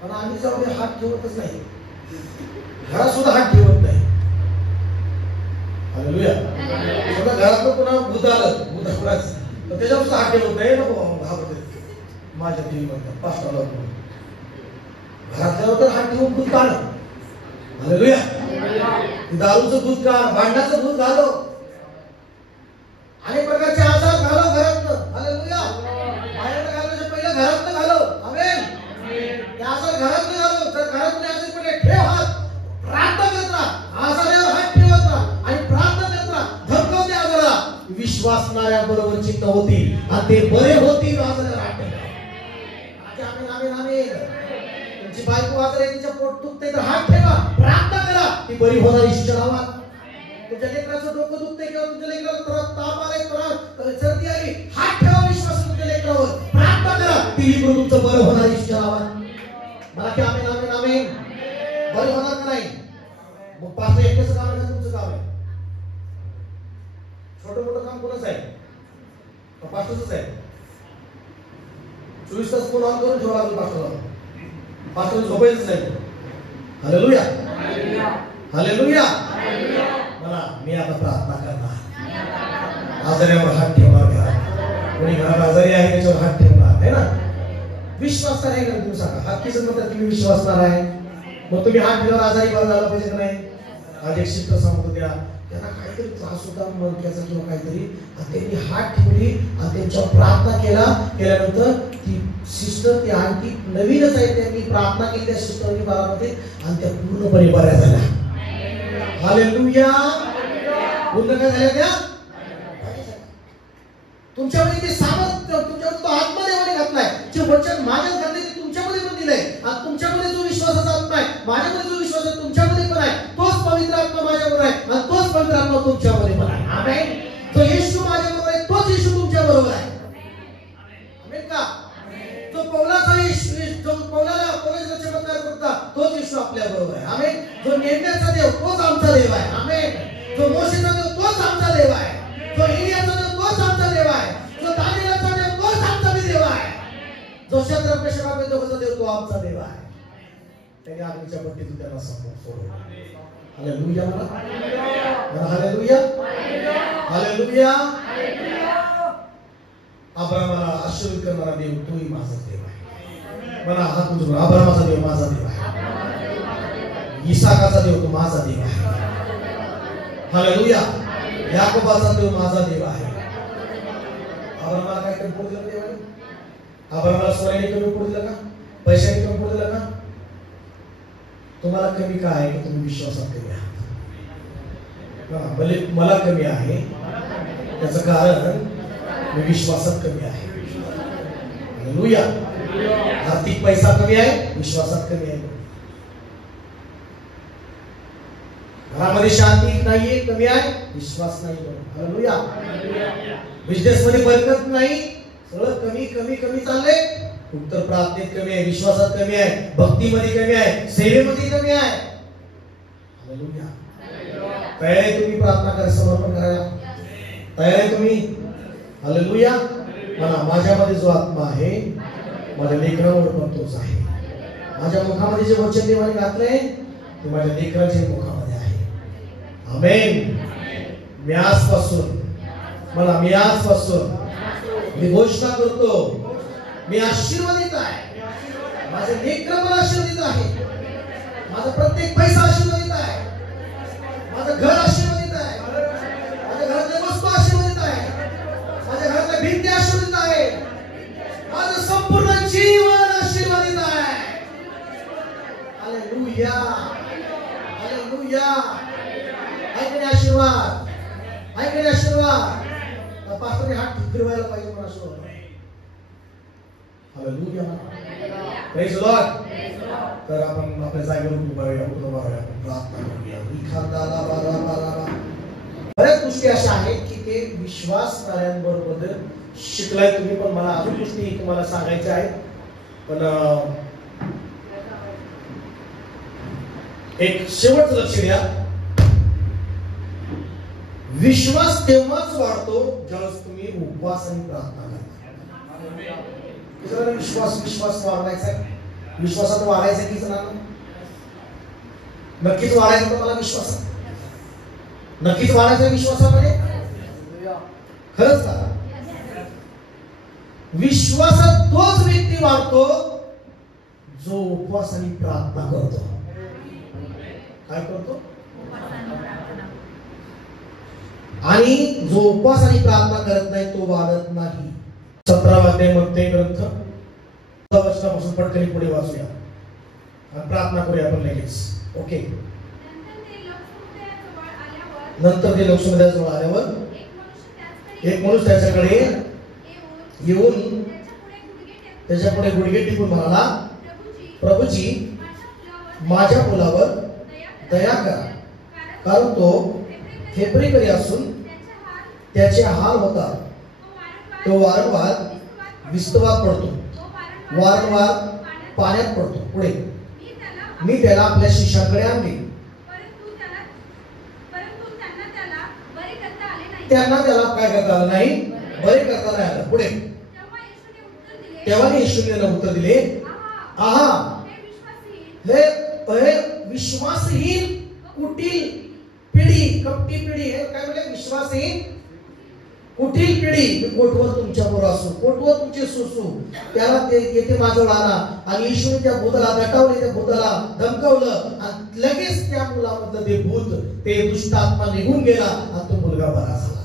पण आम्ही जाऊ हात ठेवतच नाही, घरात सुद्धा हात ठेवत नाही. हालेलुया. सगळं घरात पुन्हा भूत आलं, भूत आलाच तर त्याच्यावर सुद्धा हात ठेवत नाही. नको घाबरते माझ्या टीव्ही म्हणतात पास्टरला घरातल्यावर तर हात ठेवून भूत काढ. हालेलुया. दारूचं दूध काढ, भांडणाचं दूध घालो, अनेक प्रकारचे आजार घालो घरातनं. हालेलुया. बाहेर घालण्याच्या पहिले घरातनं घालो. आमेन. ते आजार घरातनं घालो. तर घरातले आजार पहिले ठेव हात, प्रार्थना करत राहा, आजारावर हात ठेवत राहा आणि प्रार्थना करत राहा. धमकावते आजाराला, विश्वासणाऱ्या बरोबर चित्त होतील आणि ते बरे होतील. आजारावर हात ठेवा. आमेन आमेन आमेन. तुमची बायको आजार आहे, तिच्या पोट दुखते तर हात ठेवा, प्रार्थना करा, ती बरी होणार. ईश्वर आवाज. तुमच्या लेकराचं डोकं दुखते किंवा तुमच्या लेकराला ताप आलाय, सर्दी आली, हात ठेवा विश्वास तुमच्या लेकरावर, प्रार्थना करा, ती लेकरू तुमचं बरं होणार. ईश्वर आवाज. मला की आमेन आमेन आमेन. बरं होणार का नाही? मग पाच एकच काम आहे, तुमचं काम आहे. छोटं मोठं काम कोणाचं आहे? पास्टरच आहे. 24 तास फोन ऑन करून ठेवा लागेल पास्टरला. पास्टर झोपायचं नाही. Hallelujah hallelujah. मला मी आता प्रार्थना करणार, आजाऱ्यावर हात ठेवणार. घरात कोणी घरात आजारी आहे त्याच्यावर हात ठेवणार आहे ना. विश्वासणार आहे का तुम्ही सांगा? हाकीचं म्हणतात तुम्ही विश्वासणार आहे, मग तुम्ही हात ठेवल्यावर आजारी बरं झाला पाहिजे का नाही? आज एक शिस्त सांगतो, त्यांना काहीतरी त्रास होता मणक्याचा किंवा काहीतरी, आणि त्यांनी हात ठेवली आणि त्यांच्यावर प्रार्थना केल्यानंतर ती सिस्टर, ती आणखी नवीनच आहे, त्यांनी प्रार्थना केली त्या सिस्टरनी बारामध्ये आणि त्या पूर्णपणे बऱ्या झाल्या. हालेलुया. पूर्ण काय झाल्या त्या? तुमच्यामध्ये ते सामर्थ्य, तुमच्यामध्ये तो आत्मा देवाने घातलाय, जे वचन माझ्यात घातले ते तुमच्यामध्ये पण दिलंय. आणि तुमच्यामध्ये जो विश्वासाचा आत्मा आहे, माझ्यामध्ये जो विश्वास आहे तुमच्यामध्ये पण आहे, तोच पवित्र आत्मा माझ्याबरोबर आहे आणि तोच पवित्र आत्मा तुमच्यामध्ये पण आहे. आमेन. जो येशू माझ्याबरोबर आहे तोच येशू तुमच्या बरोबर आहे. आमेन का? जो पौलाचा येशू, जो पौलाचा चमत्कार करता तोच येशू आपल्या बरोबर आहे. आमेन. जो नेहम्याचा देव तोच आमचा देव आहे. आमेन. जो मोशेचा देव तोच आमचा देव आहे. जो एलियाचा देव तोच आमचा देव आहे. जो दानियेलचा देव तोच आमचा देव आहे. जो शद्रक मेशक अबेदनगोचा देव तो आमचा देव आहे. त्याने अग्नीच्या भट्टीतून त्याला सोडवलं. हालेलुया. मला हालेलुया हालेलुया. अब्राहमाला आशीर्वाद करणारा देव तोही माझा देव आहे. मला हात उंचवून, अब्राहमाचा देव माझा देव आहे, इसाकाचा देव तो माझा देव आहे. हालेलुया. याकोबाचा देव माझा देव आहे. अब्राहमाला काय कमी पडू दिलं देवाने? अब्राहमाला सोन्याने कमी पडू दिलं का? पैशाने कमी पडू दिलं का? तुम्हाला कमी का आहे की तुम्ही विश्वासात कमी आहात? भले मला कमी आहे, त्याचं कारण मी विश्वासात कमी आहे. हालेलुया. आर्थिक पैसा कमी आहे, विश्वासात कमी आहे. घरामध्ये शांती नाहीये, कमी आहे, विश्वास नाही. हालेलुया. बिझनेस मध्ये बरकत नाही, सगळं कमी कमी कमी चाललंय. उत्तर प्रार्थनेत कमी आहे, विश्वासात कमी आहे, भक्तीमध्ये कमी आहे, सेवेमध्ये कमी आहे. हालेलुया. तयार आहे तुम्ही प्रार्थना करायला, समर्पण करायला? तयार आहे तुम्ही? हालेलुया. मला माझ्यामध्ये जो आत्मा आहे, माझ्या लेकरावर पण तोच आहे. माझ्या मुखामध्ये जे वचन देवाने घातलंय ते माझ्या लेकराच्या मुखामध्ये आहे. आमेन. मी आजपासून मी घोषणा करतो, मी आशीर्वादित आहे. माझे लेकर पण आशीर्वादित आहे. माझा प्रत्येक पैसा आशीर्वादित आहे. माझं घर आशीर्वादित आहे. माझ्या घरातल्या वस्तू आशीर्वादित आहे. माझ्या घरातल्या भिंती आशीर्वादित आहे. माझं संपूर्ण जीवन आशीर्वादित आहे. Hallelujah hallelujah. ऐकणे आशीर्वाद, ऐकणे आशीर्वाद. पास्टरने हात फिरवायला पाहिजे मला असं. हालेलुया. Praise the Lord. तर आपण आपल्या जागेवर उभा राहूया, प्रार्थना करूया. बऱ्याच गोष्टी अशा आहेत की ते विश्वासणाऱ्यांबरोबर शिकलाय तुम्ही, पण मला अजून गोष्टी तुम्हाला सांगायच्या आहेत. पण एक शेवटचं लक्ष द्या. विश्वास तेव्हाच वाढतो ज्यावेळेस तुम्ही उपवास आणि प्रार्थना करता. विश्वास विश्वास वाढवायचा आहे. विश्वासात वाढायचं की जणांना नक्कीच वाढायचं. तुम्हाला विश्वासात नक्कीच वाढायचं विश्वासामध्ये. खरंच का? विश्वासात तोच व्यक्ती वाढतो जो उपवास आणि प्रार्थना करतो. काय करतो? आणि जो उपवास आणि प्रार्थना करत नाही तो वाढत नाही. 17 अध्याय मत्ती ग्रंथ वचनापासून पटकन पुढे वाचूया आणि प्रार्थना करूया आपण लगेच. ओके. नंतर ते लोक समुदायाजवळ आल्यावर एक माणूस त्याच्याकडे येऊन त्याच्या पुढे गुडघे टेकून म्हणाला, प्रभूजी माझ्या मुलावर दया करा, कारण तो फेब्रुवारी असून त्याचे हाल होतात. तो वारंवार विस्तवात पडतो, वारंवार पाण्यात पडतो. पुढे मी त्याला आपल्या शिष्याकडे आणले, त्यांना त्याला काय करता आलं नाही, बरे करता नाही आलं. पुढे तेव्हा येशूने त्याला उत्तर दिले, आहा हे विश्वासहीन कुटील पिढी, कपटी पिढी. हे काय म्हणले? विश्वासहीन कुटील पिढी. कोटवर तुमच्या बरोबर असू, कोटवर तुमचे सुसू. त्याला ते येथे माझं आणा. आणि येशूने त्या भूताला दटावले, त्या भूताला धमकावलं आणि लगेच त्या मुलामधलं ते भूत, ते दुष्ट आत्मा निघून गेला आणि तो मुलगा बरा झाला.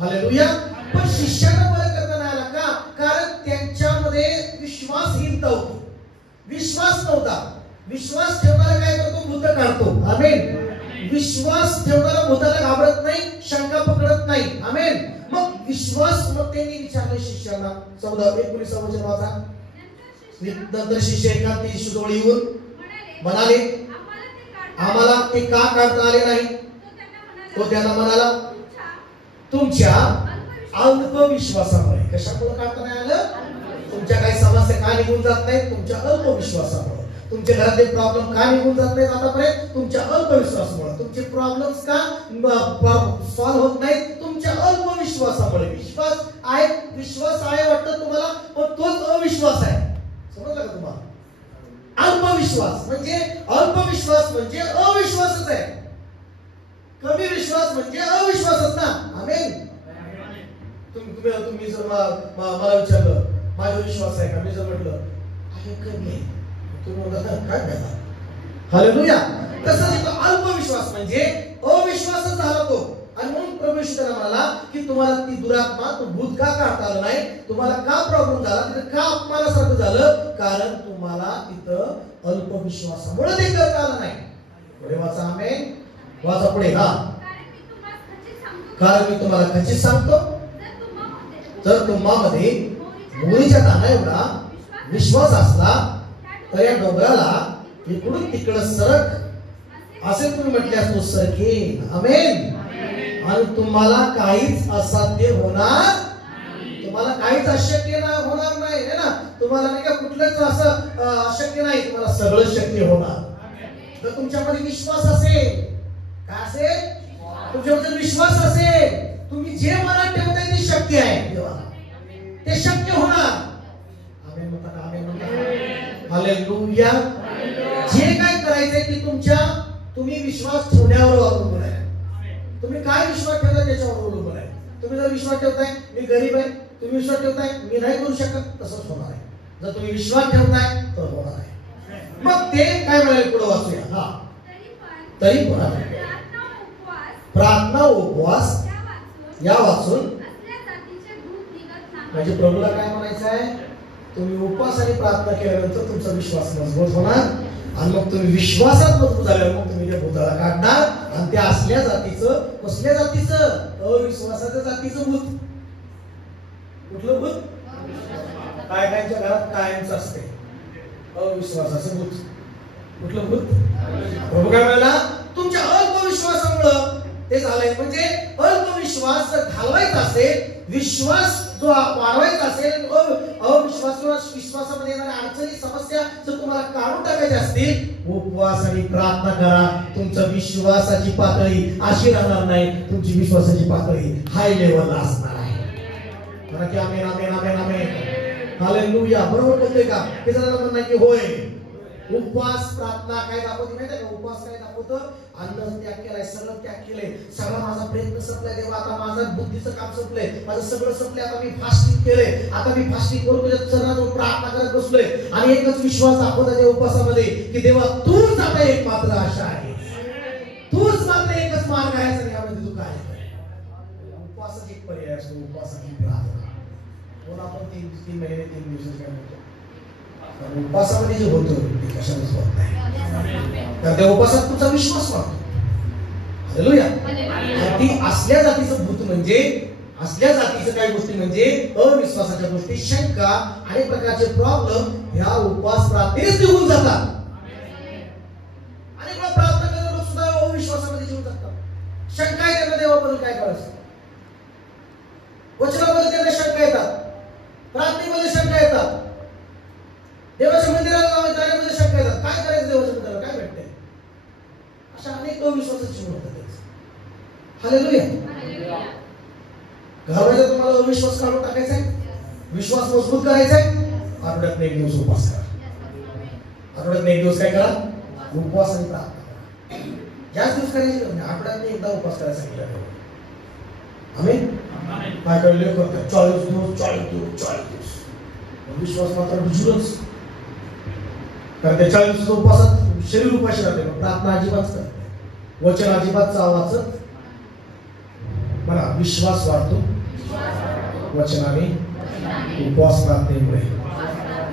हालेलुया. पण शिष्यानं बरं करता नाही आला का? कारण त्यांच्यामध्ये विश्वासहीनता होती, विश्वास नव्हता. विश्वास ठेवणारा काय करतो? भूत काढतो. आमेन. विश्वास ठेवणारा भूताला घाबरत नाही, शंका पकडत नाही. आमेन. मग विश्वास, मग त्यांनी विचारलं शिष्याला, 19 वचन वाचा. नंतर शिष्य एकांती येशूजवळ येऊन म्हणाले, आम्हाला ते का काढता आले नाही? तो त्यांना म्हणाला, तुमच्या अल्पविश्वासामुळे. कशामुळे काढता नाही आलं? तुमच्या काही समस्या का निघून जात नाही? तुमच्या अल्पविश्वासामुळे. तुमच्या घरातले प्रॉब्लेम का निघून जात नाहीत आतापर्यंत? तुमच्या अल्पविश्वासामुळे. तुमचे प्रॉब्लेम्स का सॉल्व्ह होत नाहीत? तुमच्या अल्पविश्वासामुळे. विश्वास आहे वाटतं तुम्हाला, पण तोच अविश्वास आहे. समजलं का तुम्हाला? अल्पविश्वास म्हणजे अविश्वासच आहे. कमी विश्वास म्हणजे अविश्वासच ना. आमेन. तुम्ही जर मला विचारलं माझा विश्वास आहे का, मी जर म्हटलं आहे कमी आहे, तुम्ही काय करता? हालेलुया. तसंच अल्पविश्वास म्हणजे अविश्वासच झाला तो. आणि म्हणून प्रभू येशू त्याला म्हणाला की तुम्हाला ती दुरात्मा, तो भूत का काढता आलं नाही? तुम्हाला का प्रॉब्लेम झाला? तिथे का अपमानासारखं झालं? कारण तुम्हाला तिथं अल्पविश्वासामुळे ते करता आलं नाही. पुढे वाचा. आमेन. वाचा पुढे. हा. कारण मी तुम्हाला खचित सांगतो, जर तुम्हामध्ये मोहरीच्या दाणा एवढा विश्वास असला तर या डोंगराला इकडून तिकडं सरक असे तुम्ही म्हटल्यास तो सरकेल. आमेन. आणि तुम्हाला काहीच असाध्य होणार, तुम्हाला काहीच अशक्य होणार नाही, है ना? तुम्हाला नाही का कुठलंच असं अशक्य नाही, तुम्हाला सगळं शक्य होणार. तर तुमच्यामध्ये विश्वास असेल. काय असेल? तुमच्यामध्ये विश्वास असेल. तुम्ही जे मनात ठेवताय ते शक्य आहे, ते शक्य होणार. आमेन म्हणता का? आमेन म्हणता. हालेलुया. जे काय करायचंय ते तुम्ही विश्वास ठेवण्यावर अवलंबून आहे. तुम्ही काय विश्वास ठेवताय त्याच्यावर अवलंबून आहे. तुम्ही जर विश्वास ठेवताय मी गरीब आहे, तुम्ही विश्वास ठेवताय मी नाही करू शकत, तसंच होणार आहे. जर तुम्ही विश्वास ठेवताय तर होणार आहे. मग ते काय म्हणाले पुढे वाचूया. हा. तरी पण प्रार्थना उपवास या वाचून म्हणजे प्रभूला काय म्हणायचं आहे? तुम्ही उपवास आणि प्रार्थना केल्यानंतर तुमचा विश्वास मजबूत होणार आणि मग तुम्ही विश्वासात मजबूत झाल्यावर मग तुम्ही त्या भूताला काढणार. आणि त्या असल्या जातीचं, कसल्या जातीचं? अविश्वासाच्या जातीचं भूत. कुठलं भूत? काय कायच्या घरात कायमच असते अविश्वासाचं भूत. कुठलं भूत? प्रभू काय म्हणाला? तुमच्या अल्पविश्वासामुळं ते झालंय. म्हणजे अल्पविश्वास जर घालवायचा असेल, विश्वास जो वाढवायचा असेल, अविश्वास किंवा विश्वासामध्ये येणाऱ्या अडचणी, समस्या जर तुम्हाला काढून टाकायच्या असतील, उपवास आणि प्रार्थना करा. तुमचं विश्वासाची पातळी अशी राहणार नाही, तुमची विश्वासाची पातळी हाय लेवलला असणार आहे. म्हणा की आमेन, आमेन, आमेन, आमेन. हालेलुया. बरोबर बोलतोय का? हे जरा म्हणणार की होय. उपवास प्रार्थना काय दाखवते माहिती आहे का? उपवास काय दाखवतो? अन्न त्याग केलाय, सगळं त्याग केलंय, सगळा माझा प्रयत्न संपलाय देवा, आता माझं बुद्धीचं काम संपलंय, माझं सगळं संपलंय, आता मी फास्टिंग केलंय, आता मी फास्टिंग करून तुझ्या चरणाजवळ प्रार्थना करत बसलोय आणि एकच विश्वास दाखवता त्या उपवासामध्ये की देवा तूच आता एक मात्र आशा आहे, तूच मात्र एकच मार्ग आहे आणि यामध्ये तू काय उपवासाचा एक पर्याय असतो. उपवासाची प्रार्थना कोण आपण 3 महिने 3 दिवस काय म्हणतो, उपवासामध्ये जे होतं ते कशानेच होत नाही. तर त्या उपवासात तुमचा विश्वास वाढतो. हालेलुया. ती असल्या जातीचं भूत म्हणजे असल्या जातीचं काही गोष्टी म्हणजे अविश्वासाच्या गोष्टी, शंका आणि प्रकारचे प्रॉब्लेम ह्या उपवास प्रार्थनेच निघून जातात. आणि प्रार्थना करणारे लोक सुद्धा अविश्वासामध्ये जीवन जगतात. शंका आहे त्यांना देवाबद्दल काय करायचं, वचनाबद्दल त्यांना शंका येतात, प्रार्थनेमध्ये शंका येतात, देवाच्या मंदिराला जाण्यामध्ये शंका येतात. काय करायचं देवाच्या मंदिराला, काय भेटतंय, अशा अनेक अविश्वासाचे जीवन होतात. हालेलुया. घरामध्ये तुम्हाला अविश्वास काढून टाकायचा आहे, विश्वास मजबूत करायचा आहे, आठवड्यात एक दिवस उपवास करा. आठवड्यात एक दिवस काय करा, उपवास आणि प्रार्थना करा. ज्याच दिवस करायची नाही, आठवड्यात एकदा उपवास करायला सांगितलं. आमेन. काय कळले करतात 40 दिवस विश्वास मात्र भिजूनच. कारण त्या 40 दिवसाच्या उपवासात शरीर उपाशी राहते, प्रार्थना अजिबात करत नाही, वचन अजिबात वाचत. मला विश्वास वाढतो वचनाने, उपवास प्रार्थनेमुळे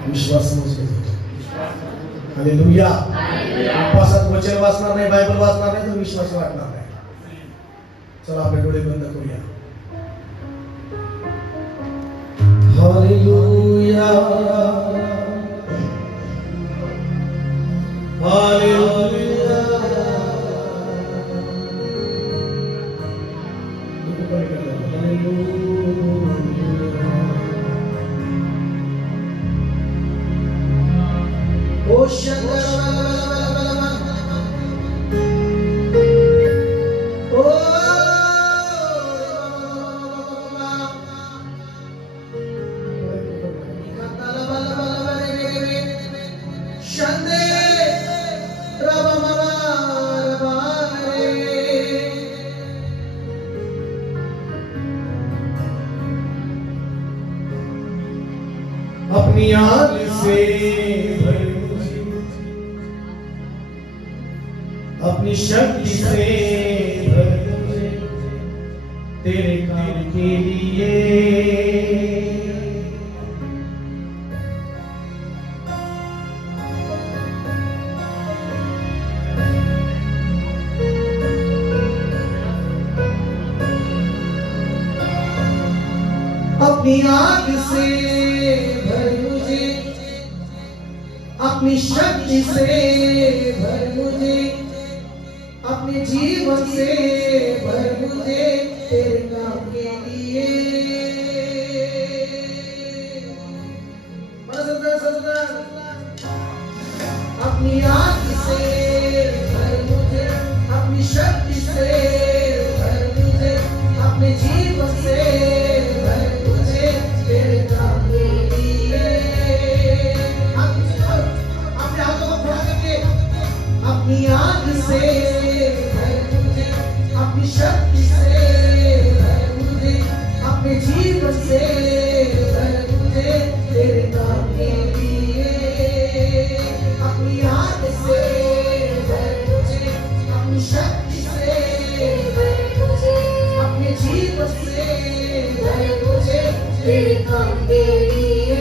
विश्वास मजबूत होतो. हालेलुया. उपवासात वचन वाचणार नाही, बायबल वाचणार नाही तर विश्वास वाढणार नाही. चला आपले डोळे बंद करूया. हालेलुया. हालेलुया. ओ शंकर अपनी आग से भर मुझे, अपनी शक्ति से भर मुझे, तेरे काम के लिए अपनी आग से भर मुझे, अपनी शक्ति से भर मुझे, अपने जीवन से भर मुझे, तेरे काम के लिए। अपनी आग से भर मुझे, अपनी शक्ति से भर मुझे, अपने जीवन से भर मुझे, तेरे काम के लिए। अपने हाथों को खड़ा करके अपनी आग से भर मुझे, अपनी शक्ति से भर मुझे, अपने जीवन से भर मुझे, तेरे काम के लिए। अपनी आग से भर मुझे, अपनी शक्ति से भर मुझे, अपने जीवन से भर मुझे, तेरे काम के लिए।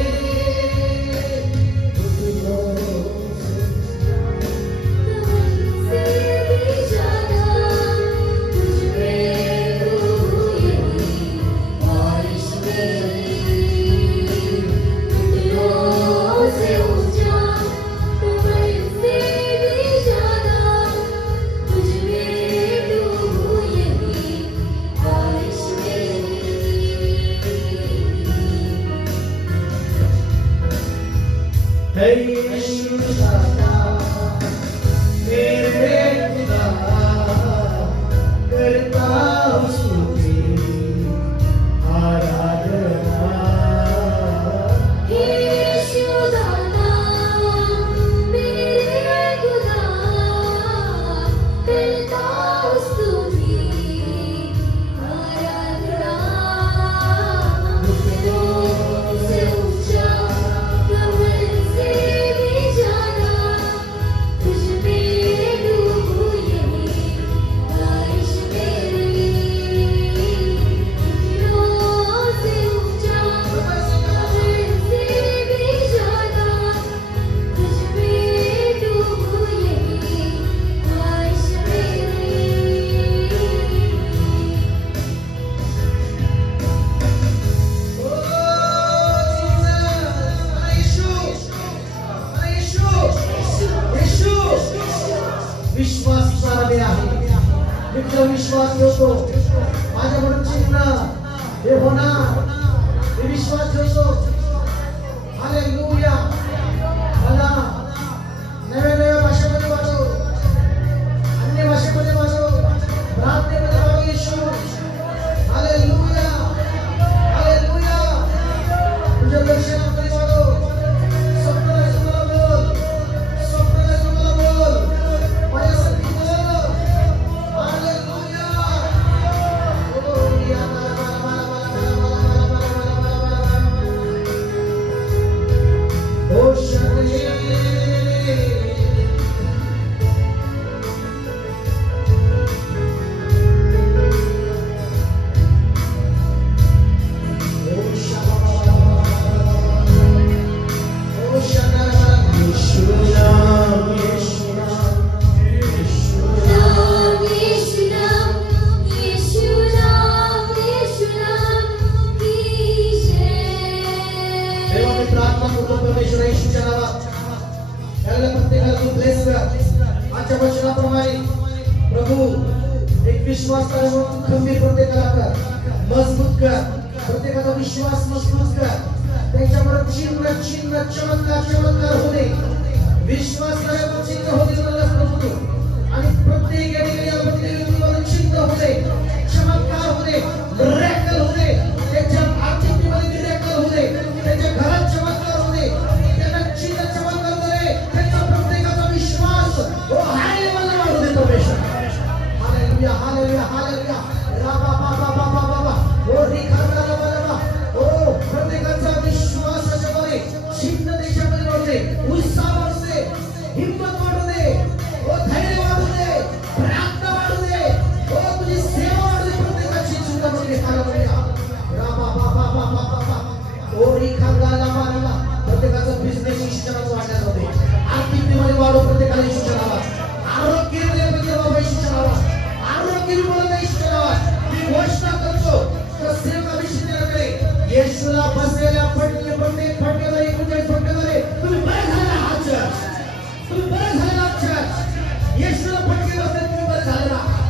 He विश्वास ठेवतो माझ्याकडून चिन्ह हे होणार, मी विश्वास ठेवतो. हालेलुया. मला नव्या नव्या भाषेमध्ये वाढव, अन्य भाषेमध्ये वाढव, प्रार्थनेमध्ये वाढव येशू. हालेलुया. हालेलुया. तुझ्या दर्शनामध्ये वाढव. स्वप्नाला तुम्हाला बोल, स्वप्नाला तुम्हाला बोल, माझ्यासाठी बोल. हालेलुया. ओ शरीर प्रभु एक विश्वास खंबीर प्रत्येकाला कर, मजबूत कर, प्रत्येकाचा विश्वास मजबूत कर. त्याच्यावर चिन्ह चिन्ह चमत्कार चमत्कार होणे, विश्वास करायला चिन्ह होते प्रभू. आणि प्रत्येक चिन्ह होते, चमत्कार होते, मिरेकल होते, त्याच्या आर्थिकतेमध्ये मिरेकल होते, त्याच्या घरात चमत्कार होते, त्याला चिन्ह चमत्कार होते. त्याचा प्रत्येकाचा विश्वास हाय लेवलला वाढू दे परमेश्वर. हालेलुया. हालेलुया. हालेलुया. राबा बाबा बाबा बाबा ओ रिखाला बाबा ओ प्रत्येकाचा विश्वासाच्या मध्ये चिन्ह देशामध्ये वाढू दे, उत्साह वाढू दे, हिम्मत वाढू दे, ओ धैर्य वाढू दे, प्रार्थना वाढू दे, ओ तुझी सेवा वाढू दे प्रत्येकाची जीवनामध्ये. हालेलुया. राबा बाबा बाबा बाबा ओ रिखाला बाबा प्रत्येकाचा बिझनेस शिक्षणात वाढण्यात होते, आर्थिकतेमध्ये वाढू प्रत्येकाला शिक्षणाला, आरोग्य देवाला शिक्षणाला, आरोग्य विभागाला शिक्षणाला. मी घोषणा करतो तर सेवा विषयाकडे येशूला बसलेल्या फटके फटकेला 39 फटकेद्वारे तुम्ही बरे झालेला आहात चर्च, तुम्ही बरे झालेला आहात चर्च. येशूला फटके बसले तुम्ही बरे झालेला आहात.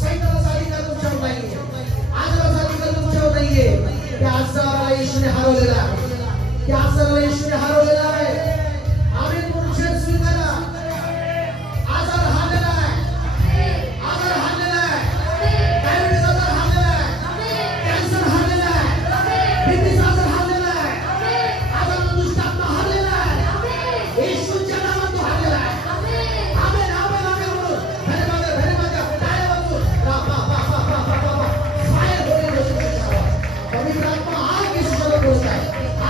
सैतानाचा अधिकार तुमच्यावर नाहीये, आजाराचा अधिकार तुमच्यावर नाहीये. त्या आजाराला येशूने हरवलेला आहे, त्या आजाराला येशूने हरवलेला आहे. आम्ही पुरुषात स्वीकारा. आजार हारलेला आहे, आजार हारलेला आहे, डायबिटीस आजार हारलेला आहे, कॅन्सर हारलेला आहे, बीपीचा आजार हारलेला आहे, आजार दुष्टात्मा हारलेला आहे, येशूच्या नावात तो हारलेला आहे. आमेन आमेन आमेन बोल. धन्यवाद टाळ्या वाजवून राबा बाबा बाबा बाबा फायर होईल येशूच्या नावात. पवित्र आत्मा आग येशूच्या नावात बोलत आहे.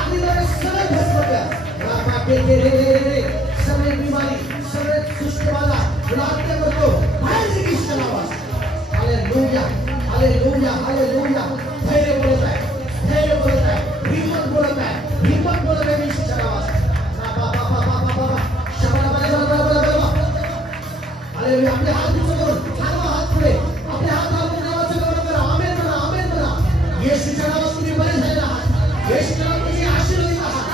आगीद्वारे सगळे भस्म कर. राबा के रे सगळे बिमारी, सगळे दुष्टबाधा प्रार्थना करतो बाहेर येशूच्या नावात. हालेलुया. हालेलुया. हालेलुया. धैर्य बोलत आहे, धैर्य बोलत आहे, हिम्मत बोलत आहे, हिम्मत बोलत आहे येशूच्या नावात. राबा बाबा बाबा बाबा शबाला बाबा बाबा बाबा. हालेलुया. आपले हात उंच करून हलवा हात पुढे, आपले हात आपल्या नावाचं गौरव करा. आमेन म्हणा, आमेन म्हणा. येशूच्या नावात तुम्ही बरे झालेला आहात, येशूच्या नावात तुम्ही आशीर्वादित आहात,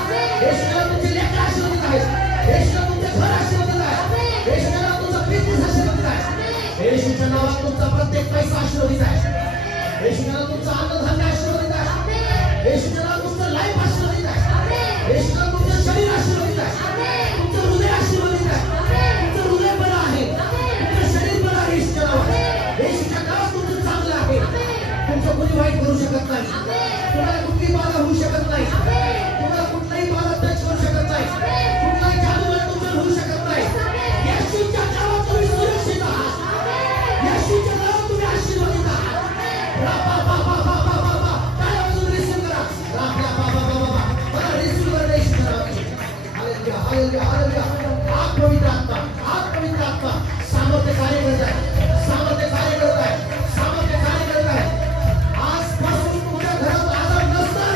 येशूच्या नावात तुमचे लेकरं आशीर्वादित आहेत, येशूच्या नावात तुमचे घर आशीर्वादित आहे, येशूच्या नावात तुमचा बिझनेस आशीर्वादित आहे, येशूच्या नावात तुमचा प्रत्येक पैसा आशीर्वादित आहे, येशूच्या नावात तुमचा अन्नधान्य आशीर्वादित आहे, येशूच्या नावात तुमचं लाईफ आशीर्वादित आहे, येशूच्या नावात तुमचं शरीर आशीर्वादित आहे, तुमचं हृदय आशीर्वादित आहे, तुमचं हृदय बरं आहे, तुमचं शरीर बरं आहे येशूच्या नावात. येशूच्या नावात तुमचं चांगलं आहे, तुमचं कोणी वाईट करू शकत नाही, तुम्हाला कुठली बाधा होऊ शकत नाही, तुम्हाला कुठलाही बाधा टच करू शकत नाही, कुठलाही जादू तुमच्यावर होऊ शकत नाही. येशूच्या नावात तुम्ही सुरक्षित आहात, येशूच्या नावात तुम्ही आशीर्वादित आहात. राबा बाबा बाबा बाबा टाळ्या वाजवून रिसीव्ह करा. राबा बाबा बाबा मला रिसीव्ह करा येशूच्या नावात. हालेलुया. हालेलुया. हालेलुया. आग पवित्र आत्मा, आग पवित्र आत्मा सामर्थ्य कार्य करत आहे, सामर्थ्य कार्य करत आहे, सामर्थ्य कार्य करत आहे. आजपासून तुमच्या घरात आजार नसणार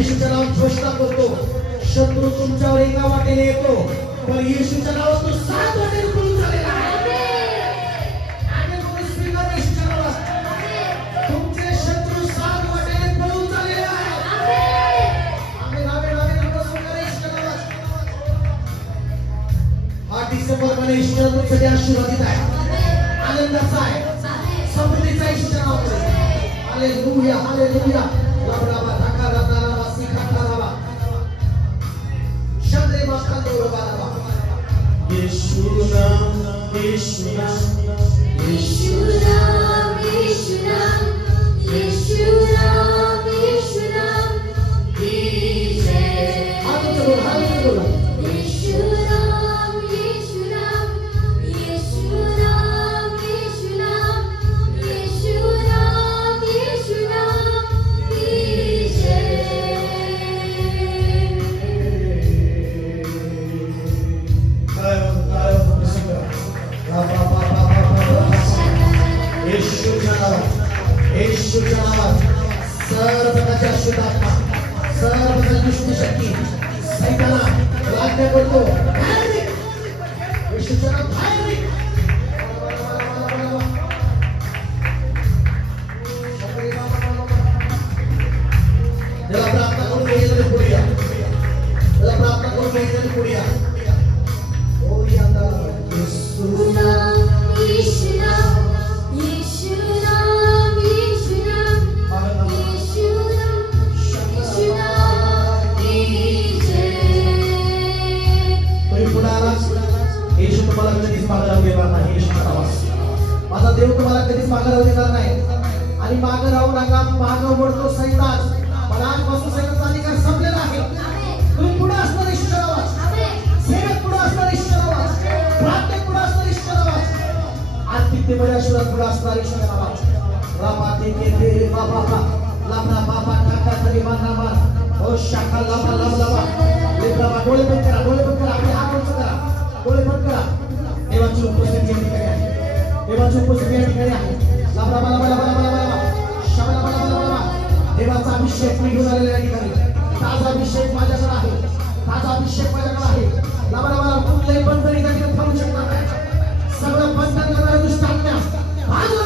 येशूच्या नावात घोषणा करतो, शत्रू तुमच्यावर एका वाटेने येतो, पण येशूच्या नावात तो 7 वाटेने पळून चाललेला आहे. येशूच्या नावात तुमचे शत्रू 7 वाटेने पळून चाललेले आहेत. आमेन, आमेन, आमेन. नमस्कार करा येशूच्या नावात. हा डिसेंबर महिना येशूच्या तुमच्यासाठी आशीर्वादित आहे, आनंदाचा आहे, समृद्धीचा आहे येशूच्या नावात. Hallelujah, hallelujah. लाबराबा धाकाराताराबा सिखाताराबा शंद्रेबा कांदोरबाराबा. येशू नाम, येशू नाम, येशू नाम, येशू नाम, येशू नाम, येशू नाम की जय. हाथ जोड़ो, हाथ जोड़ो. येशू नाम, येशू नाम, येशू नाम, येशू नाम, येशू नाम, येशू नाम की जय. येशूच्या नावात, येशूच्या नावात सर्व प्रकारच्या अशुद्धात्मा, सर्व प्रकारची दुष्ट शक्ती सैताना राज्य करतो. येशूच्या नावात बाहेर निघ. त्याला प्रार्थना करून घ्यायला पुढे या, त्याला प्रार्थना करून घ्यायला पुढे या. ओ यंदा येशू नाम, येशू नाम, येशू नाम, येशू नाम, येशू नाम, येशू नाम की जय. तुम्ही पुढे आलात, येशू तुम्हाला कधीच मागे राहू देणार नाही. येशूच्या नावात माझा देव तुम्हाला कधीच मागे राहू देणार नाही. आणि मागे राहू नका, मागे वळतो सैतान. मला आजपासून सैतानाचा अधिकार संपलेला आहे. तुम्ही पुढे असणार येशूच्या नावात, सेवक पुढे असणार येशूच्या नावात, प्रार्थना पुढे असणार येशूच्या नावात, आत्मिकतेमध्ये आशीर्वाद पुढे असणार येशूच्या नावात. रामाते के तेरे बाबा लाबरा बाबा टाका तरी मानामा ओ शाखा लाबा लाबा लाबा लेबरा डोळे बंद करा, डोळे बंद करा, आपले हात उंच करा, डोळे बंद करा. देवाची उपस्थिती या ठिकाणी आहे, देवाची उपस्थिती या ठिकाणी आहे. लाबरा लाबा लाबा लाबा लाबा शाबा लाबा लाबा लाबा. देवाचा अभिषेक मी घेऊन आलेला आहे ठिकाणी. ताजा अभिषेक माझ्याकडे आहे, ताजा अभिषेक माझ्याकडे आहे. लाबा लाबा कुठल्याही बंधन या ठिकाणी थांबू शकणार नाही. सगळं बंधन करणाऱ्या दुष्ट आज्ञा बाजूला